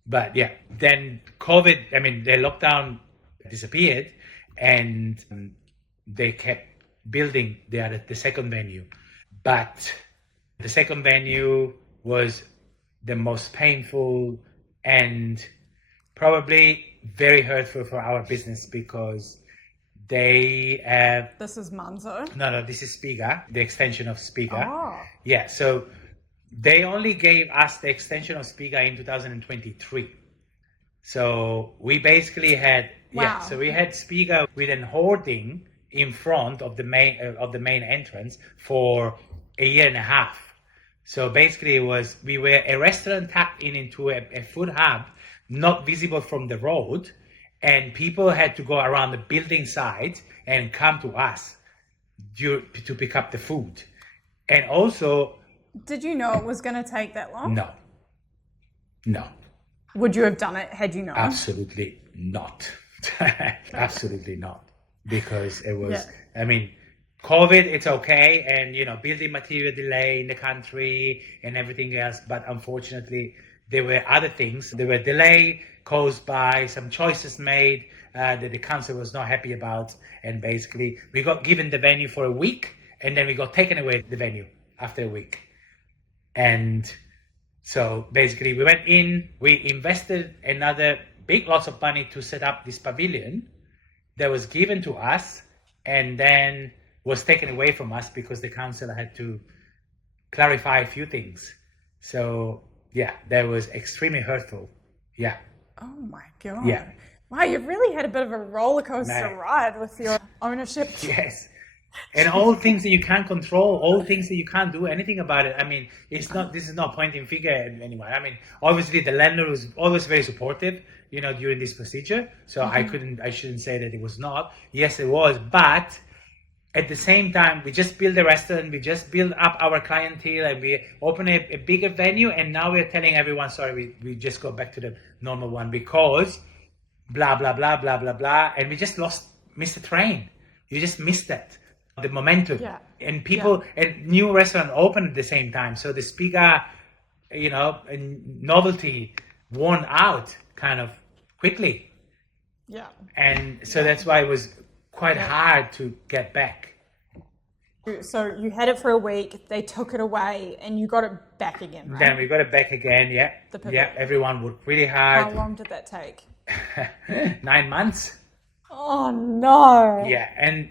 but then COVID, I mean, the lockdown disappeared, and they kept building the second venue. But the second venue was the most painful and probably very hurtful for our business, because they have... This is Manzo? No, this is Spiga, the extension of Spiga. Oh. Yeah, so they only gave us the extension of Spiga in 2023. So we basically had... so we had Spiga with an hoarding in front of the main entrance for a year and a half. So basically we were a restaurant tapped into a food hub, not visible from the road, and people had to go around the building site and come to us to pick up the food. And also... Did you know it was going to take that long? No. Would you have done it had you known? Absolutely not. Absolutely not. Because it was, I mean, COVID, it's okay, and building material delay in the country and everything else, but unfortunately there were other things. There were delay caused by some choices made that the council was not happy about, and basically we got given the venue for a week, and then we got taken away the venue after a week. And so basically we went in, we invested another big lots of money to set up this pavilion that was given to us, and then was taken away from us because the council had to clarify a few things. So that was extremely hurtful. Oh my God. Yeah. Wow, you've really had a bit of a roller coaster ride with your ownership. Yes. And all things that you can't control, all things that you can't do anything about it. I mean, this is not pointing finger at anyone. I mean, obviously the landlord was always very supportive, during this procedure. So I shouldn't say that it was not. Yes, it was. But at the same time, we just built a restaurant, we just built up our clientele, and we opened a bigger venue. And now we're telling everyone, sorry, we just go back to the normal one because blah, blah, blah, blah, blah, blah. And we just missed the train. You just missed that. The momentum. And people and new restaurant opened at the same time, so the Spiga novelty worn out kind of quickly, and so that's why it was quite hard to get back. So you had it for a week, they took it away, and you got it back again, right? Then we got it back again. Everyone worked really hard. How long did that take? 9 months. Oh no. And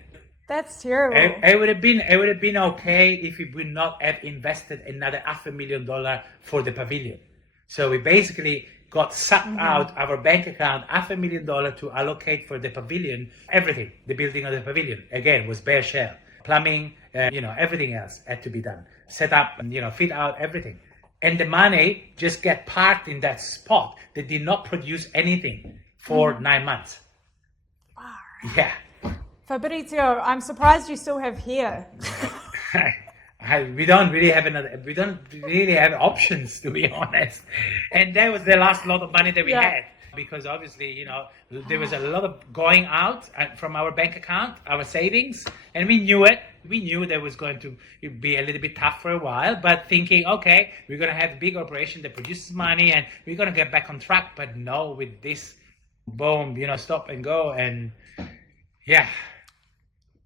that's terrible. It would have been okay if we would not have invested another $500,000 for the pavilion. So we basically got sucked out our bank account $500,000 to allocate for the pavilion. Everything, the building of the pavilion, again, was bare shell. Plumbing, everything else had to be done. Set up, fit out, everything. And the money just get parked in that spot that did not produce anything for 9 months. Wow. Yeah. Fabrizio, I'm surprised you still have hair. We don't really have options, to be honest. And that was the last lot of money that we Yeah. had, because obviously, there was a lot of going out from our bank account, our savings, and we knew it. We knew that was going to be a little bit tough for a while, but thinking, okay, we're going to have a big operation that produces money and we're going to get back on track. But no, with this boom, stop and go. And yeah.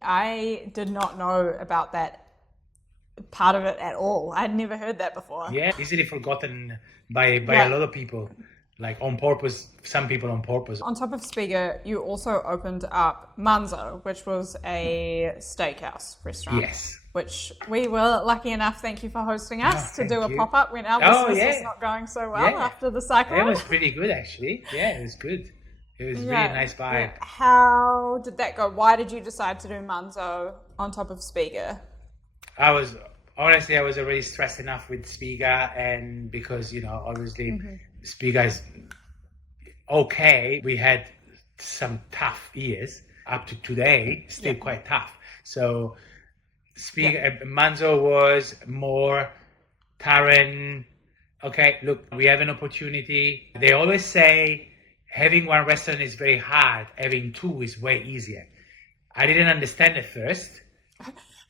I did not know about that part of it at all. I'd never heard that before. Yeah, easily forgotten by a lot of people, like on purpose, some people on purpose. On top of Spiga, you also opened up Manzo, which was a steakhouse restaurant. Yes. Which we were lucky enough, thank you for hosting us, to do a you. pop-up when our business was not going so well after the cyclone. It was pretty good, actually. Yeah, it was good. It was really nice vibe. Yeah. How did that go? Why did you decide to do Manzo on top of Spiga? I was already stressed enough with Spiga, and because, obviously Spiga is okay. We had some tough years up to today, still quite tough. So Spiga, Manzo was more Taran. Okay, look, we have an opportunity. They always say having one restaurant is very hard. Having two is way easier. I didn't understand at first.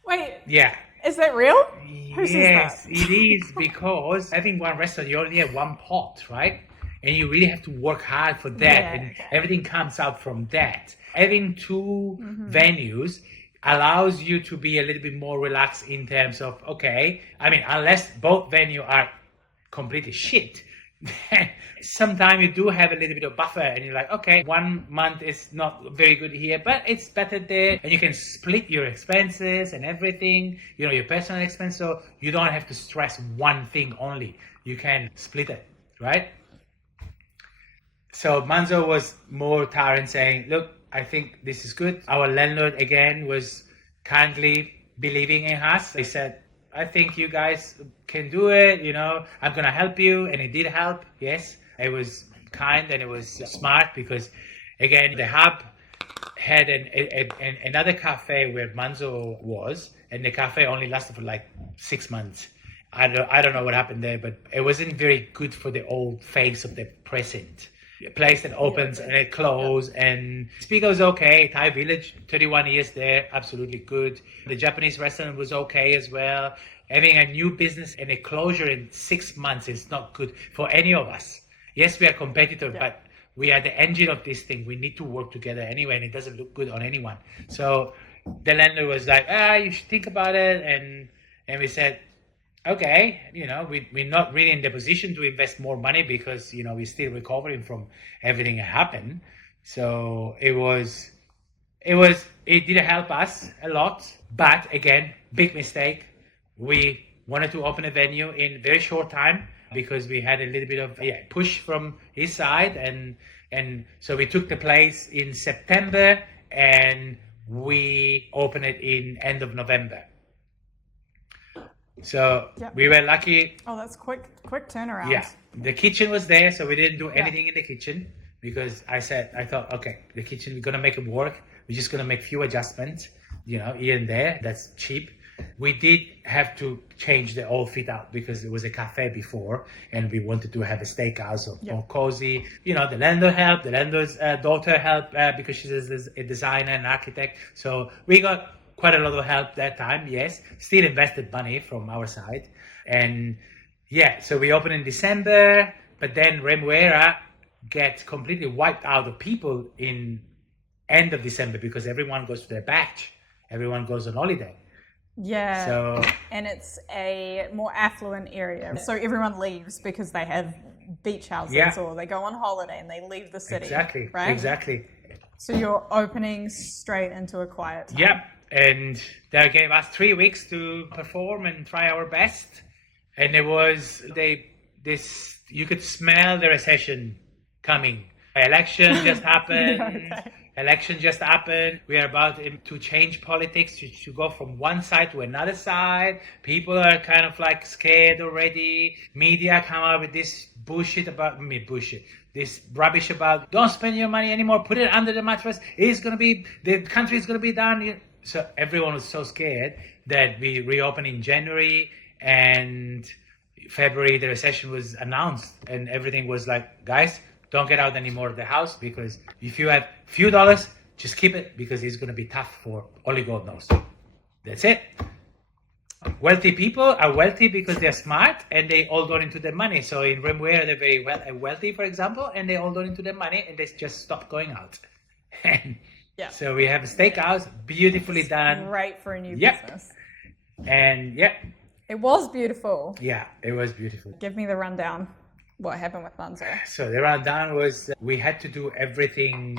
Wait. Yeah. Is that real? Yes, it is, because having one restaurant, you only have one pot, right? And you really have to work hard for that, and everything comes out from that. Having two venues allows you to be a little bit more relaxed in terms of, okay, I mean, unless both venues are completely shit, sometimes you do have a little bit of buffer, and you're like, okay, 1 month is not very good here, but it's better there, and you can split your expenses and everything, your personal expense, so you don't have to stress one thing only. You can split it, right? So Manzo was more Taran saying, look, I think this is good. Our landlord again was kindly believing in us. They said, I think you guys can do it, I'm going to help you. And it did help, yes. It was kind and it was smart, because, again, the hub had another cafe where Manzo was, and the cafe only lasted for like 6 months. I don't know what happened there, but it wasn't very good for the old face of the present. A place that opens and it closes, and Spiga was okay. Thai Village, 31 years there, absolutely good. The Japanese restaurant was okay as well. Having a new business and a closure in 6 months is not good for any of us. Yes, we are competitors, but we are the engine of this thing. We need to work together anyway, and it doesn't look good on anyone. So the landlord was like, you should think about it, and we said, okay, we're not really in the position to invest more money, because, we're still recovering from everything that happened. So it did help us a lot. But again, big mistake. We wanted to open a venue in very short time, because we had a little bit of push from his side. And so we took the place in September, and we opened it in end of November. So we were lucky. Oh, that's quick turnaround. Yeah, the kitchen was there, so we didn't do anything in the kitchen, because I thought, okay, the kitchen, we're gonna make it work. We're just gonna make few adjustments, here and there. That's cheap. We did have to change the whole fit out, because it was a cafe before, and we wanted to have a steakhouse or more cozy. The landlord helped. The landlord's daughter helped, because she's a designer and architect. So we got quite a lot of help that time, yes. Still invested money from our side. And so we opened in December, but then Remuera gets completely wiped out of people in end of December, because everyone goes to their batch. Everyone goes on holiday. Yeah. So, and it's a more affluent area. So everyone leaves because they have beach houses or they go on holiday and they leave the city. Exactly. Right? Exactly. So you're opening straight into a quiet time. Yep. And they gave us 3 weeks to perform and try our best. And it was you could smell the recession coming. Election just happened. Election just happened. We are about to change politics, to go from one side to another side. People are kind of like scared already. Media come out with this this rubbish about don't spend your money anymore, put it under the mattress, the country is gonna be done. So everyone was so scared that we reopened in January, and February the recession was announced, and everything was like, guys, don't get out anymore of the house, because if you have few dollars, just keep it, because it's gonna be tough for only God knows. That's it. Wealthy people are wealthy because they're smart and they hold on into their money. So in Rimware, they're very wealthy, for example, and they hold on into their money and they just stop going out. And so we have a steakhouse, beautifully done. Great for a new business. And it was beautiful. Yeah, it was beautiful. Give me the rundown. What happened with Manzo? So the rundown was we had to do everything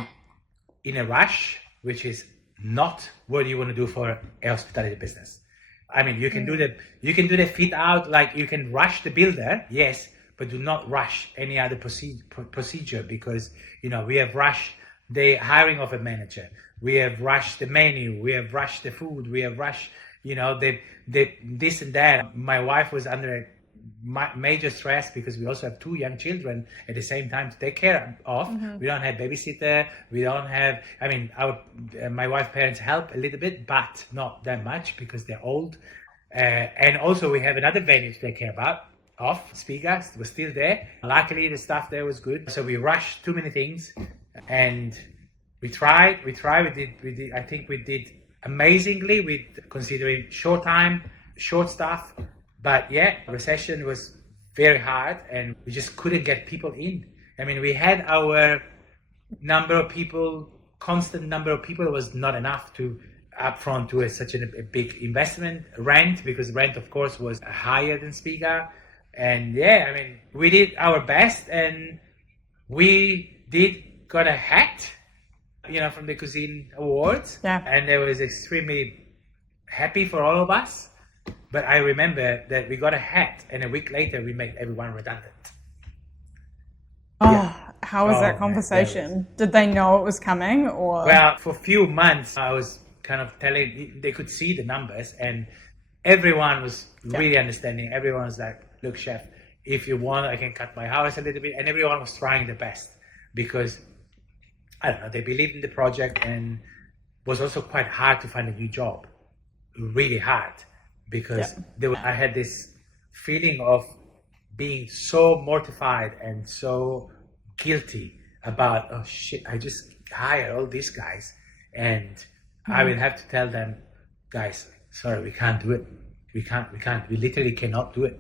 in a rush, which is not what you want to do for a hospitality business. I mean, you can do the fit out, like you can rush the builder, yes, but do not rush any other procedure, because we have rushed the hiring of a manager, we have rushed the menu, we have rushed the food, we have rushed the this and that. My wife was under major stress because we also have 2 young children at the same time to take care of. We don't have babysitter, we don't have, I mean, my wife's parents help a little bit, but not that much because they're old, and also we have another venue to take care of. Spiga was still there. Luckily the staff there was good, so we rushed too many things, and we tried, I think we did amazingly with considering short time, short staff. But recession was very hard and we just couldn't get people in. I mean, we had our number of people, constant number of people, was not enough to upfront to such a big investment. Rent, because rent of course was higher than Spiga. And I mean, we did our best, and we got a hat, from the Cuisine Awards. And it was extremely happy for all of us. But I remember that we got a hat, and a week later we made everyone redundant. How was that conversation? Did they know it was coming, or? Well, for a few months I was kind of telling, they could see the numbers, and everyone was really understanding. Everyone was like, look, chef, if you want, I can cut my hours a little bit. And everyone was trying their best because, I don't know, they believed in the project, and it was also quite hard to find a new job. Really hard. Because I had this feeling of being so mortified and so guilty about, oh shit, I just hired all these guys, and I will have to tell them, guys, sorry, we can't do it. We literally cannot do it,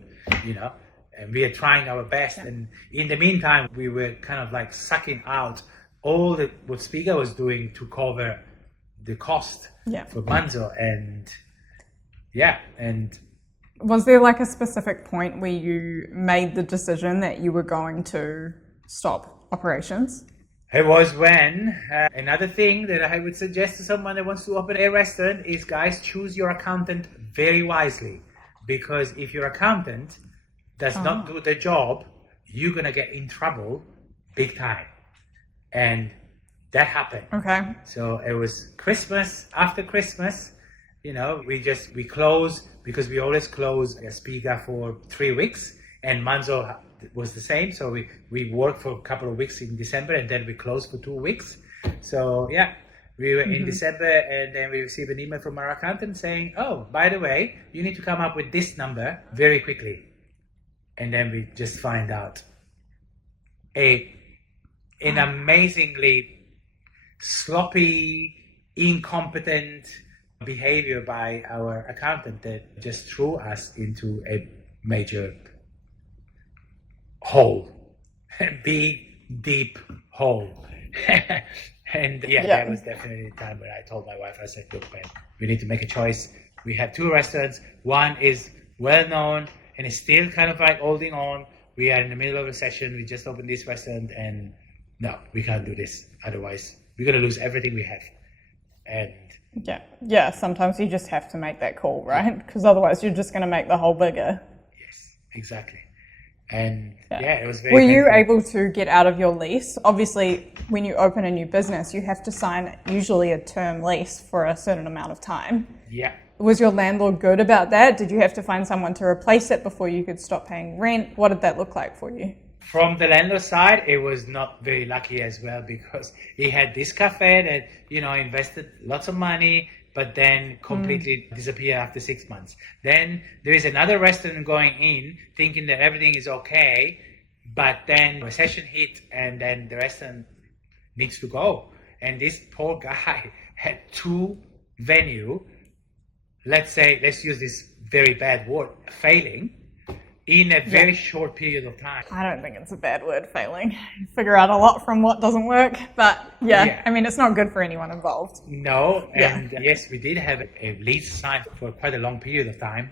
and we are trying our best. And in the meantime, we were kind of like sucking out all what Spiga was doing to cover the cost for Manzo. And was there like a specific point where you made the decision that you were going to stop operations? It was when another thing that I would suggest to someone that wants to open a restaurant is, guys, choose your accountant very wisely, because if your accountant does not do the job, you're gonna get in trouble big time. And that happened. Okay. So it was Christmas. After Christmas, we closed, because we always close Spiga for 3 weeks, and Manzo was the same. So we worked for a couple of weeks in December, and then we closed for 2 weeks. So we were in December, and then we received an email from our accountant saying, oh, by the way, you need to come up with this number very quickly. And then we just find out an amazingly sloppy, incompetent behavior by our accountant that just threw us into a major hole, a big, deep hole. And that was definitely the time where I told my wife, I said, look, man, we need to make a choice. We have 2 restaurants. One is well known and is still kind of like holding on. We are in the middle of a recession. We just opened this restaurant, and no, we can't do this. Otherwise, we're going to lose everything we have. And sometimes you just have to make that call, right? Because otherwise you're just going to make the hole bigger. Yes, exactly. And it was very Were you able to get out of your lease? Obviously, when you open a new business, you have to sign usually a term lease for a certain amount of time. Yeah. Was your landlord good about that? Did you have to find someone to replace it before you could stop paying rent? What did that look like for you? From the landlord side, it was not very lucky as well, because he had this cafe that, invested lots of money, but then completely disappeared after 6 months. Then there is another restaurant going in thinking that everything is okay, but then recession hit and then the restaurant needs to go. And this poor guy had two venue, let's use this very bad word, failing in a very short period of time. I don't think it's a bad word, failing. Figure out a lot from what doesn't work, but I mean, it's not good for anyone involved. No, and yes, we did have a lease signed for quite a long period of time.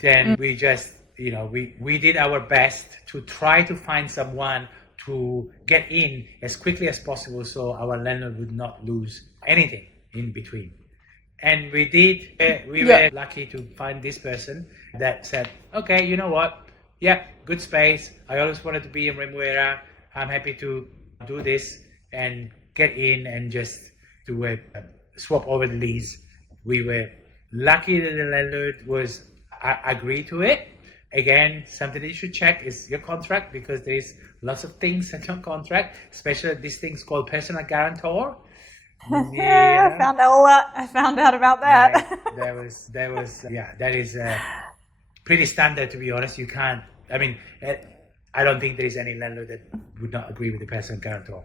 Then we just, we did our best to try to find someone to get in as quickly as possible so our landlord would not lose anything in between. And we did, we were lucky to find this person that said, okay, you know what? Yeah, good space. I always wanted to be in Remuera. I'm happy to do this and get in and just do a swap over the lease. We were lucky that the landlord was agreed to it. Again, something that you should check is your contract, because there's lots of things in your contract, especially these things called personal guarantor. I found out about that. That is pretty standard, to be honest. You can't, I don't think there is any landlord that would not agree with the personal guarantor.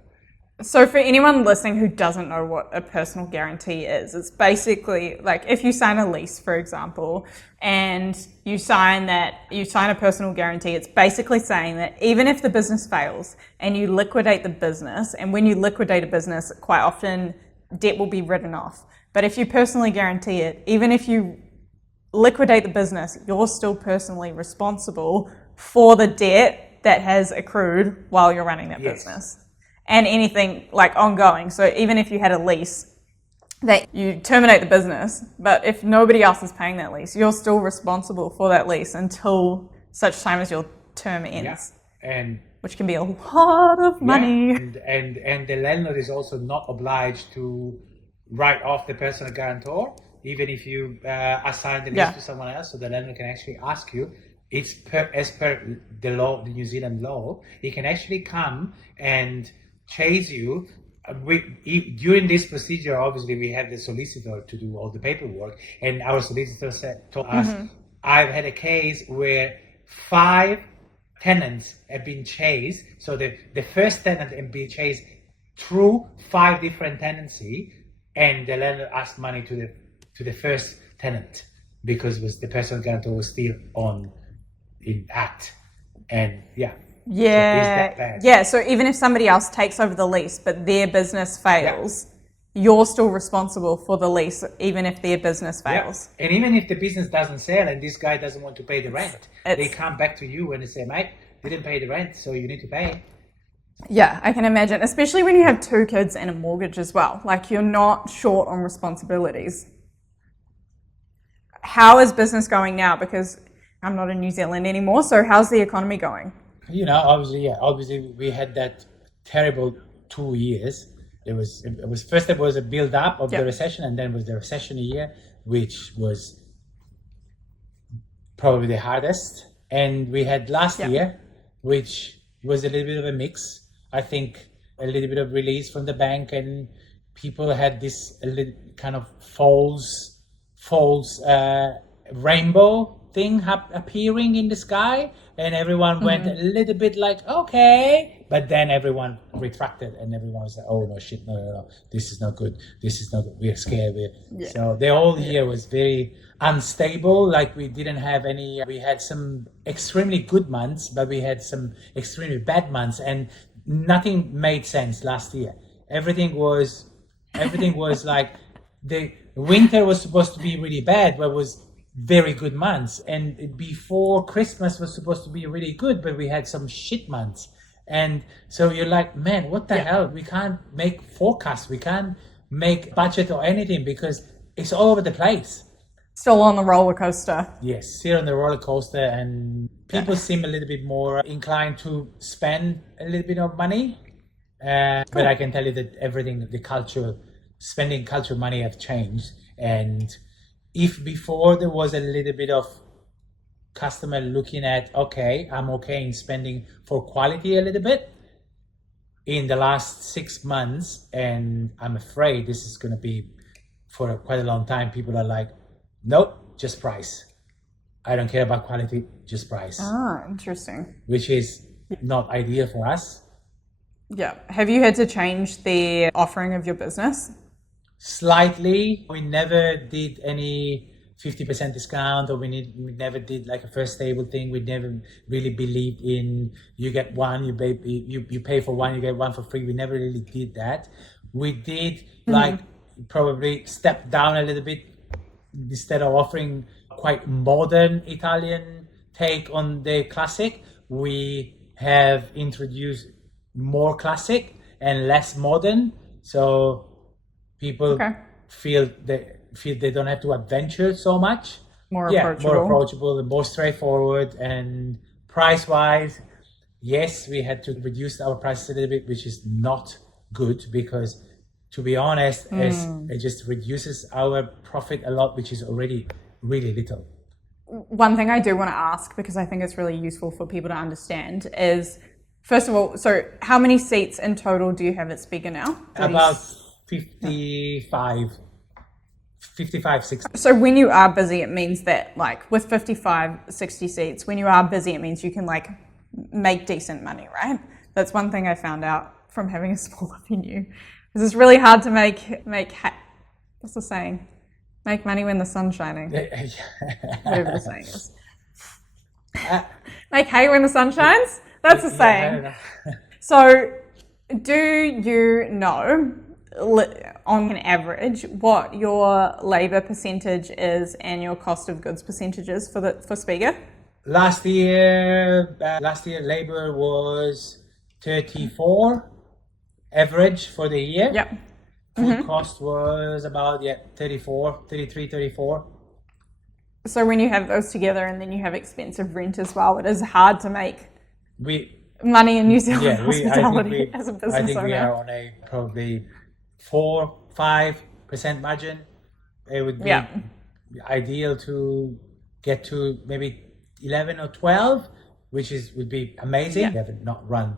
So for anyone listening who doesn't know what a personal guarantee is, it's basically like if you sign a lease, for example, and you sign a personal guarantee, it's basically saying that even if the business fails and you liquidate the business, and when you liquidate a business, quite often debt will be written off. But if you personally guarantee it, even if you liquidate the business, you're still personally responsible for the debt that has accrued while you're running that business. And anything like ongoing. So even if you had a lease that you terminate the business, but if nobody else is paying that lease, you're still responsible for that lease until such time as your term ends. And which can be a lot of money. And the landlord is also not obliged to write off the personal guarantor, even if you assign the lease to someone else. So the landlord can actually ask you. It's as per the law, the New Zealand law, he can actually come and chase you. During this procedure, obviously, we have the solicitor to do all the paperwork, and our solicitor told us, I've had a case where 5 tenants have been chased. So the first tenant had been chased through 5 different tenancy, and the landlord asked money to the first tenant because the personal guarantor was still in act. And so is that bad? So even if somebody else takes over the lease but their business fails, you're still responsible for the lease even if their business fails. And even if the business doesn't sell and this guy doesn't want to pay the rent, they come back to you and they say, mate, you didn't pay the rent, so you need to pay. Yeah, I can imagine, especially when you have 2 kids and a mortgage as well. Like, you're not short on responsibilities. How is business going now? Because I'm not in New Zealand anymore, so how's the economy going? Obviously we had that terrible 2 years. It was a build up of the recession, and then was the recession year, which was probably the hardest. And we had last year, which was a little bit of a mix. I think a little bit of release from the bank, and people had this a little kind of false rainbow thing appearing in the sky, and everyone went a little bit like, okay, but then everyone retracted and everyone was like, oh no, shit, no, this is not good, we're scared. So the whole year was very unstable. Like, we had some extremely good months, but we had some extremely bad months, and nothing made sense last year. Everything was like, the winter was supposed to be really bad, but was very good months, and before Christmas was supposed to be really good, but we had some shit months. And so you're like, man, what the hell? We can't make forecasts, we can't make budget or anything, because it's all over the place. Still on the roller coaster. Yes, still on the roller coaster, and people seem a little bit more inclined to spend a little bit of money, but I can tell you that everything, spending culture money have changed. And if before there was a little bit of customer looking at, okay, I'm okay in spending for quality a little bit in the last 6 months, and I'm afraid this is going to be for quite a long time. People are like, nope, just price. I don't care about quality, just price. Ah, interesting. Which is not ideal for us. Yeah. Have you had to change the offering of your business? Slightly. We never did any 50% discount, or we never did like a first table thing. We never really believed in you get one, you pay for one, you get one for free. We never really did that. We did like probably step down a little bit. Instead of offering quite modern Italian take on the classic, we have introduced more classic and less modern, so people feel they don't have to adventure so much. More approachable and more straightforward. And price wise, yes, we had to reduce our prices a little bit, which is not good, because to be honest, it just reduces our profit a lot, which is already really little. One thing I do want to ask, because I think it's really useful for people to understand, is first of all, so how many seats in total do you have at Spiga now? About 55, 60. So when you are busy, it means that like with 55, 60 seats, when you are busy, it means you can like make decent money, right? That's one thing I found out from having a smaller venue. It's really hard to make what's the saying? Make money when the sun's shining. Whatever the saying is. Make hay when the sun shines? That's the saying. So do you know, on an average, what your labour percentage is and your cost of goods percentages for Spiga? Last year labour was 34 average for the year. Yep. Food cost was about 34. So when you have those together and then you have expensive rent as well, it is hard to make money in New Zealand hospitality as a business owner. I think we are on a probably 4-5% margin. It would be ideal to get to maybe 11 or 12, which would be amazing. We have not run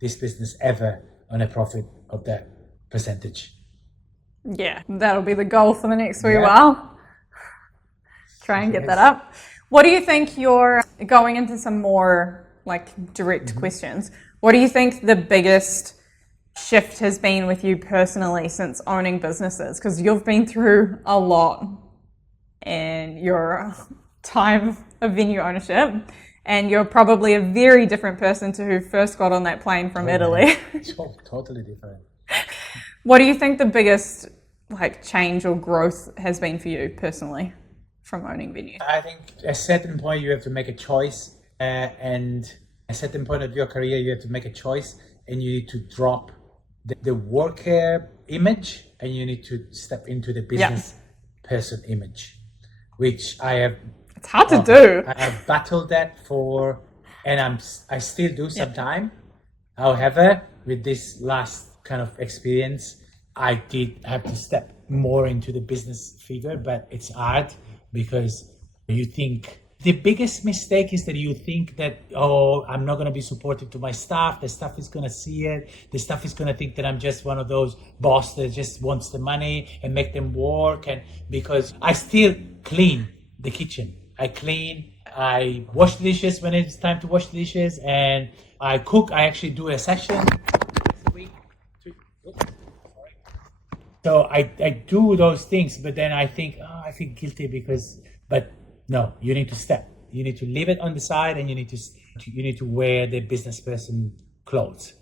this business ever on a profit of that percentage. Yeah, that'll be the goal for the next wee while. Try and get that up. What do you think you're going into some more like direct questions? What do you think the biggest shift has been with you personally since owning businesses? Because you've been through a lot in your time of venue ownership, and you're probably a very different person to who first got on that plane from Italy. Totally different. What do you think the biggest like change or growth has been for you personally from owning venue? I think at a certain point you have to make a choice, and at a certain point of your career you have to make a choice, and you need to drop the worker image and you need to step into the business person image, which I have. It's hard to do. I've battled that and I still do sometimes. However, with this last kind of experience, I did have to step more into the business figure, but it's hard because you think the biggest mistake is that you think that, oh, I'm not going to be supportive to my staff. The staff is going to see it. The staff is going to think that I'm just one of those boss that just wants the money and make them work. And because I still clean the kitchen. I clean, I wash the dishes when it's time to wash the dishes, and I cook. I actually do a session a week. So I do those things, but then I think, I feel guilty but no, you need to step. You need to leave it on the side, and you need to wear the business person clothes,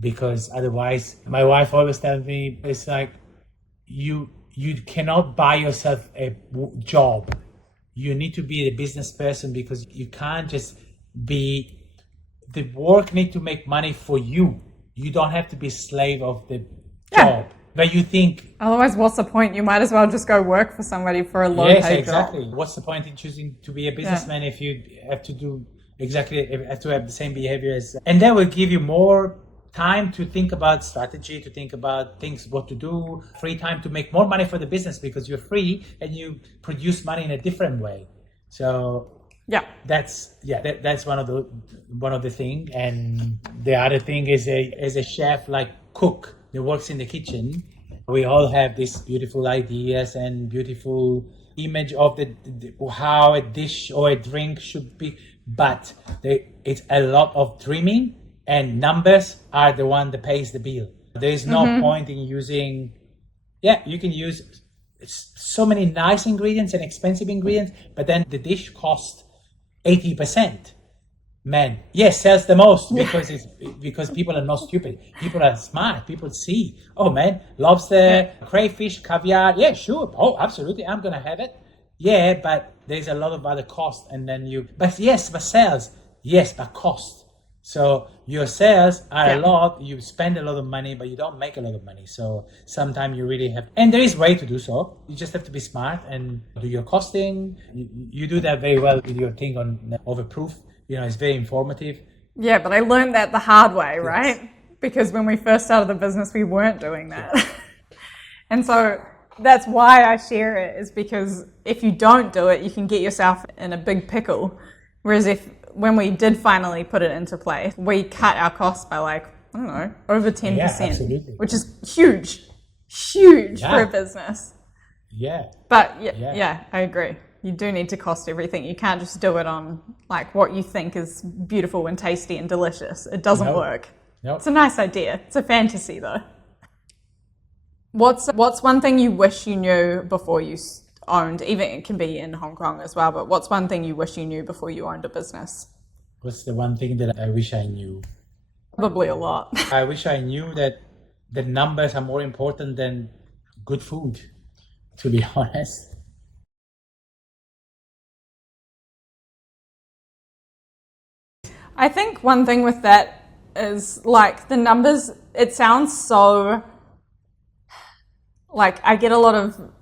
because otherwise, my wife always tells me, it's like you cannot buy yourself a job. You need to be the business person, because you can't just be, the work need to make money for you. You don't have to be slave of the job. But you think... Otherwise, what's the point? You might as well just go work for somebody for a low-paid job. Yes, exactly. What's the point in choosing to be a businessman if you have to do have to have the same behavior as... And that will give you more time to think about strategy, to think about things, what to do, free time to make more money for the business, because you're free and you produce money in a different way. So Yeah. That's one of the thing. And the other thing is as a chef, like cook that works in the kitchen, we all have these beautiful ideas and beautiful image of how a dish or a drink should be, but it's a lot of dreaming, and numbers are the one that pays the bill. There is no point in using. Yeah, you can use so many nice ingredients and expensive ingredients, but then the dish costs 80%. Man, yes, sells the most because people are not stupid. People are smart. People see, oh man, lobster, crayfish, caviar. Yeah, sure. Oh, absolutely. I'm going to have it. Yeah, but there's a lot of other costs. And then but sales. Yes, but cost. So your sales are a lot, you spend a lot of money, but you don't make a lot of money. So sometimes you really have, and there is way to do so. You just have to be smart and do your costing. You do that very well with your thing on Overproof. It's very informative. Yeah, but I learned that the hard way, right? Because when we first started the business, we weren't doing that. And so that's why I share it, is because if you don't do it, you can get yourself in a big pickle. Whereas when we did finally put it into place, we cut our costs by over 10%, which is huge for a business. Yeah. But yeah, I agree. You do need to cost everything. You can't just do it on what you think is beautiful and tasty and delicious. It doesn't work. Nope. It's a nice idea. It's a fantasy though. What's one thing you wish you knew before you owned, even it can be in Hong Kong as well, but what's one thing you wish you knew before you owned a business? What's the one thing that I wish I knew? Probably a lot. I wish I knew that the numbers are more important than good food, to be honest. I think one thing with that is the numbers, it sounds so I get a lot of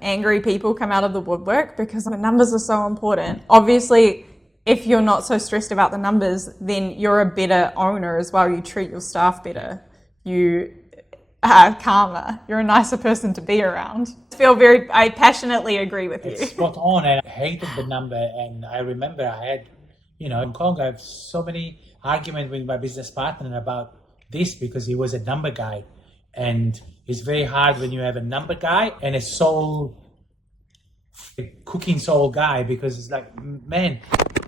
angry people come out of the woodwork because the numbers are so important. Obviously, if you're not so stressed about the numbers, then you're a better owner as well. You treat your staff better. You are calmer. You're a nicer person to be around. I passionately agree with you. It's spot on, and I hated the number. And I remember I had, in Hong Kong, I have so many arguments with my business partner about this because he was a number guy. And it's very hard when you have a number guy and a cooking soul guy, because it's man,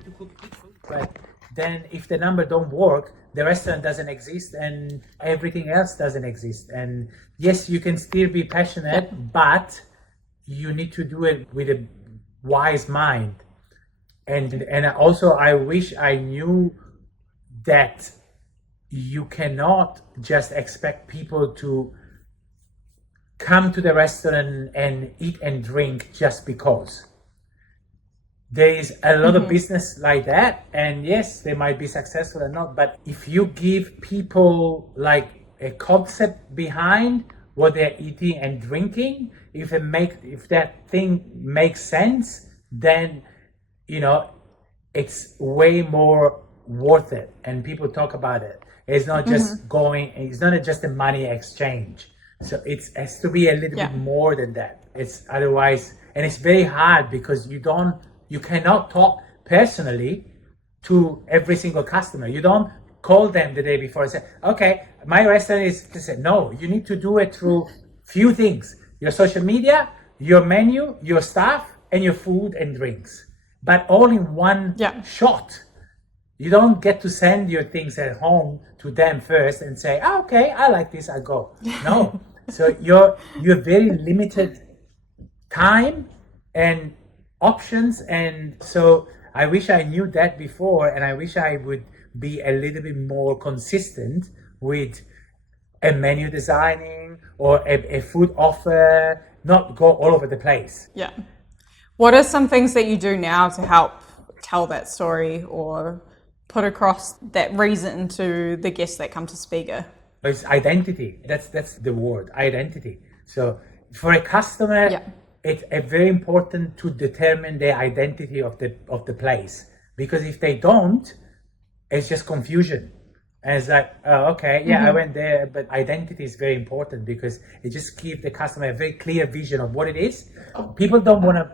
you cook food, but then if the number don't work, the restaurant doesn't exist and everything else doesn't exist. And yes, you can still be passionate, but you need to do it with a wise mind. And also, I wish I knew that you cannot just expect people to come to the restaurant and eat and drink just because. There is a lot of business like that, and yes, they might be successful or not, but if you give people a concept behind what they're eating and drinking, if that thing makes sense, then it's way more worth it, and people talk about it. It's not just it's not just a money exchange. So it has to be a little bit more than that. It's otherwise, and it's very hard because you cannot talk personally to every single customer. You don't call them the day before and say, okay, my restaurant is, no, you need to do it through few things: your social media, your menu, your staff, and your food and drinks, but all in one shot. You don't get to send your things at home to them first and say, okay, I like this, I'll go. No. So you're very limited time and options. And so I wish I knew that before, and I wish I would be a little bit more consistent with a menu designing or a food offer, not go all over the place. Yeah. What are some things that you do now to help tell that story or put across that reason to the guests that come to Spiga? It's identity. That's the word, identity. So for a customer, it's very important to determine the identity of the place, because if they don't, it's just confusion. And it's I went there, but identity is very important because it just gives the customer a very clear vision of what it is. People don't want to.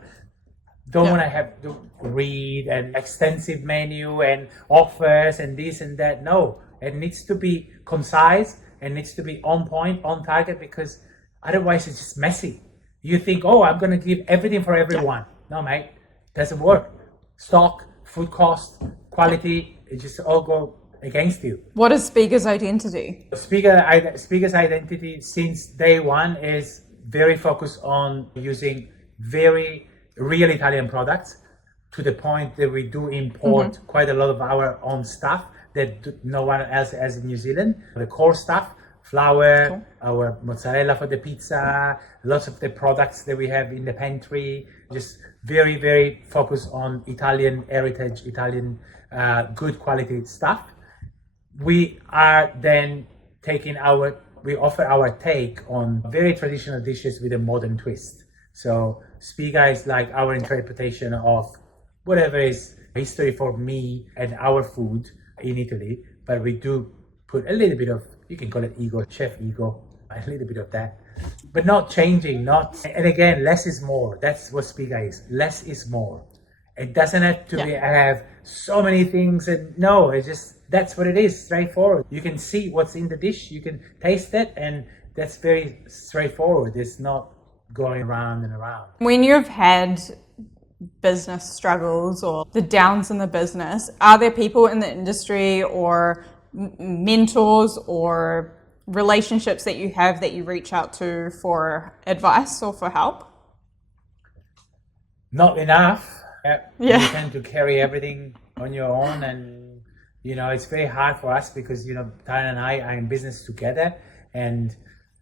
don't want to have to read an extensive menu and offers and this and that. No, it needs to be concise and needs to be on point, on target, because otherwise it's just messy. You think, oh, I'm going to give everything for everyone. No, mate, doesn't work. Stock, food cost, quality, it just all go against you. What is Spiga's identity? Spiga's identity since day one is very focused on using very real Italian products, to the point that we do import quite a lot of our own stuff that no one else has in New Zealand. The core stuff, flour, our mozzarella for the pizza, lots of the products that we have in the pantry, just very, very focused on Italian heritage, Italian good quality stuff. We are then we offer our take on very traditional dishes with a modern twist. So Spiga is like our interpretation of whatever is history for me and our food in Italy, but we do put a little bit of, you can call it ego, chef ego, a little bit of that, but not changing, and again, less is more. That's what Spiga is. Less is more. It doesn't have to have so many things, and no, it's just, that's what it is, straightforward. You can see what's in the dish, you can taste it, and that's very straightforward. It's not going around and around. When you've had business struggles or the downs in the business, are there people in the industry or mentors or relationships that you have that you reach out to for advice or for help? Not enough. You tend to carry everything on your own, and it's very hard for us because Tara and I are in business together, and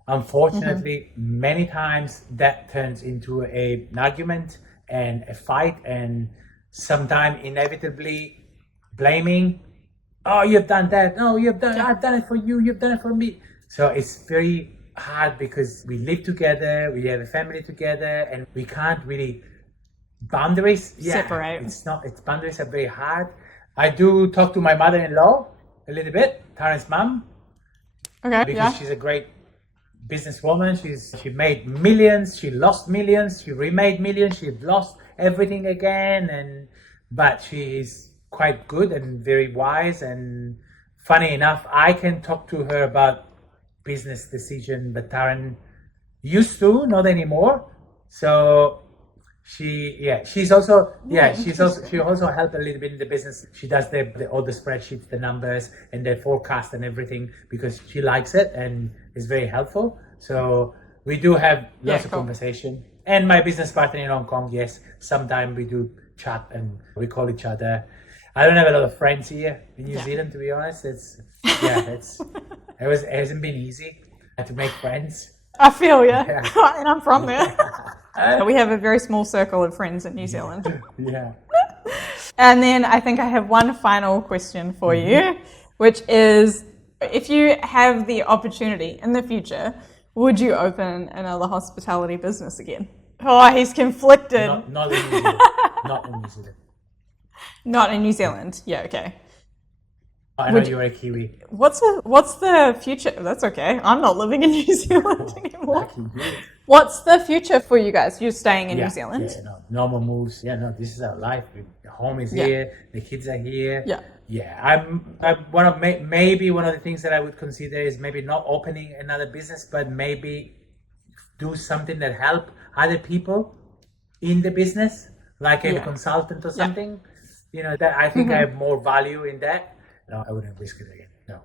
unfortunately many times that turns into an argument and a fight, and sometimes inevitably blaming. Oh, you've done that. No, I've done it for you. You've done it for me. So it's very hard because we live together, we have a family together, and we can't really separate. It's boundaries are very hard. I do talk to my mother-in-law a little bit, Tara's mom. Okay. Because she's a great businesswoman. She made millions, she lost millions, she remade millions, she lost everything again, but she is quite good and very wise, and funny enough, I can talk to her about business decision, but Taran used to, not anymore. So she also helped a little bit in the business. She does all the spreadsheets, the numbers, and the forecast and everything because she likes it and is very helpful. So we do have lots of conversation. And my business partner in Hong Kong, yes, sometimes we do chat and we call each other. I don't have a lot of friends here in New Zealand, to be honest. It hasn't been easy to make friends. I feel you, and I'm from there. We have a very small circle of friends in New Zealand. Yeah. And then I think I have one final question for you, which is, if you have the opportunity in the future, would you open another hospitality business again? Oh, he's conflicted. Not in New Zealand. Not in New Zealand. Not in New Zealand. Yeah, okay. I know you're a Kiwi. What's the future? That's okay. I'm not living in New Zealand anymore. Lucky you. What's the future for you guys? You're staying in New Zealand? Yeah, normal moves. Yeah, no, this is our life. The home is here. The kids are here. Yeah. Yeah, I'm one of maybe one of the things that I would consider is maybe not opening another business, but maybe do something that help other people in the business, like a consultant or something. That I think I have more value in that. No, I wouldn't risk it again. No.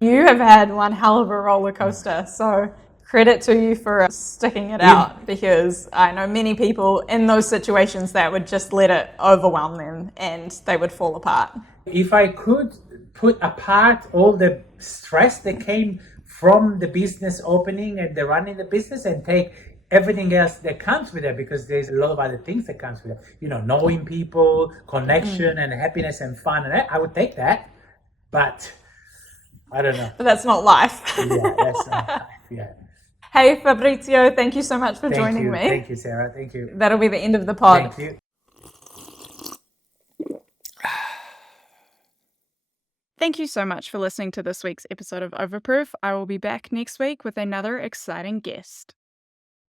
You have had one hell of a roller coaster, so credit to you for sticking it out, because I know many people in those situations that would just let it overwhelm them and they would fall apart. If I could put apart all the stress that came from the business opening and the running the business and take everything else that comes with it, because there's a lot of other things that comes with it, knowing people, connection and happiness and fun, and I would take that. But I don't know. But that's not life. Yeah, that's not life. Yeah. Hey, Fabrizio, thank you so much for joining me. Thank you, Sarah. Thank you. That'll be the end of the pod. Thank you. Thank you so much for listening to this week's episode of Overproof. I will be back next week with another exciting guest.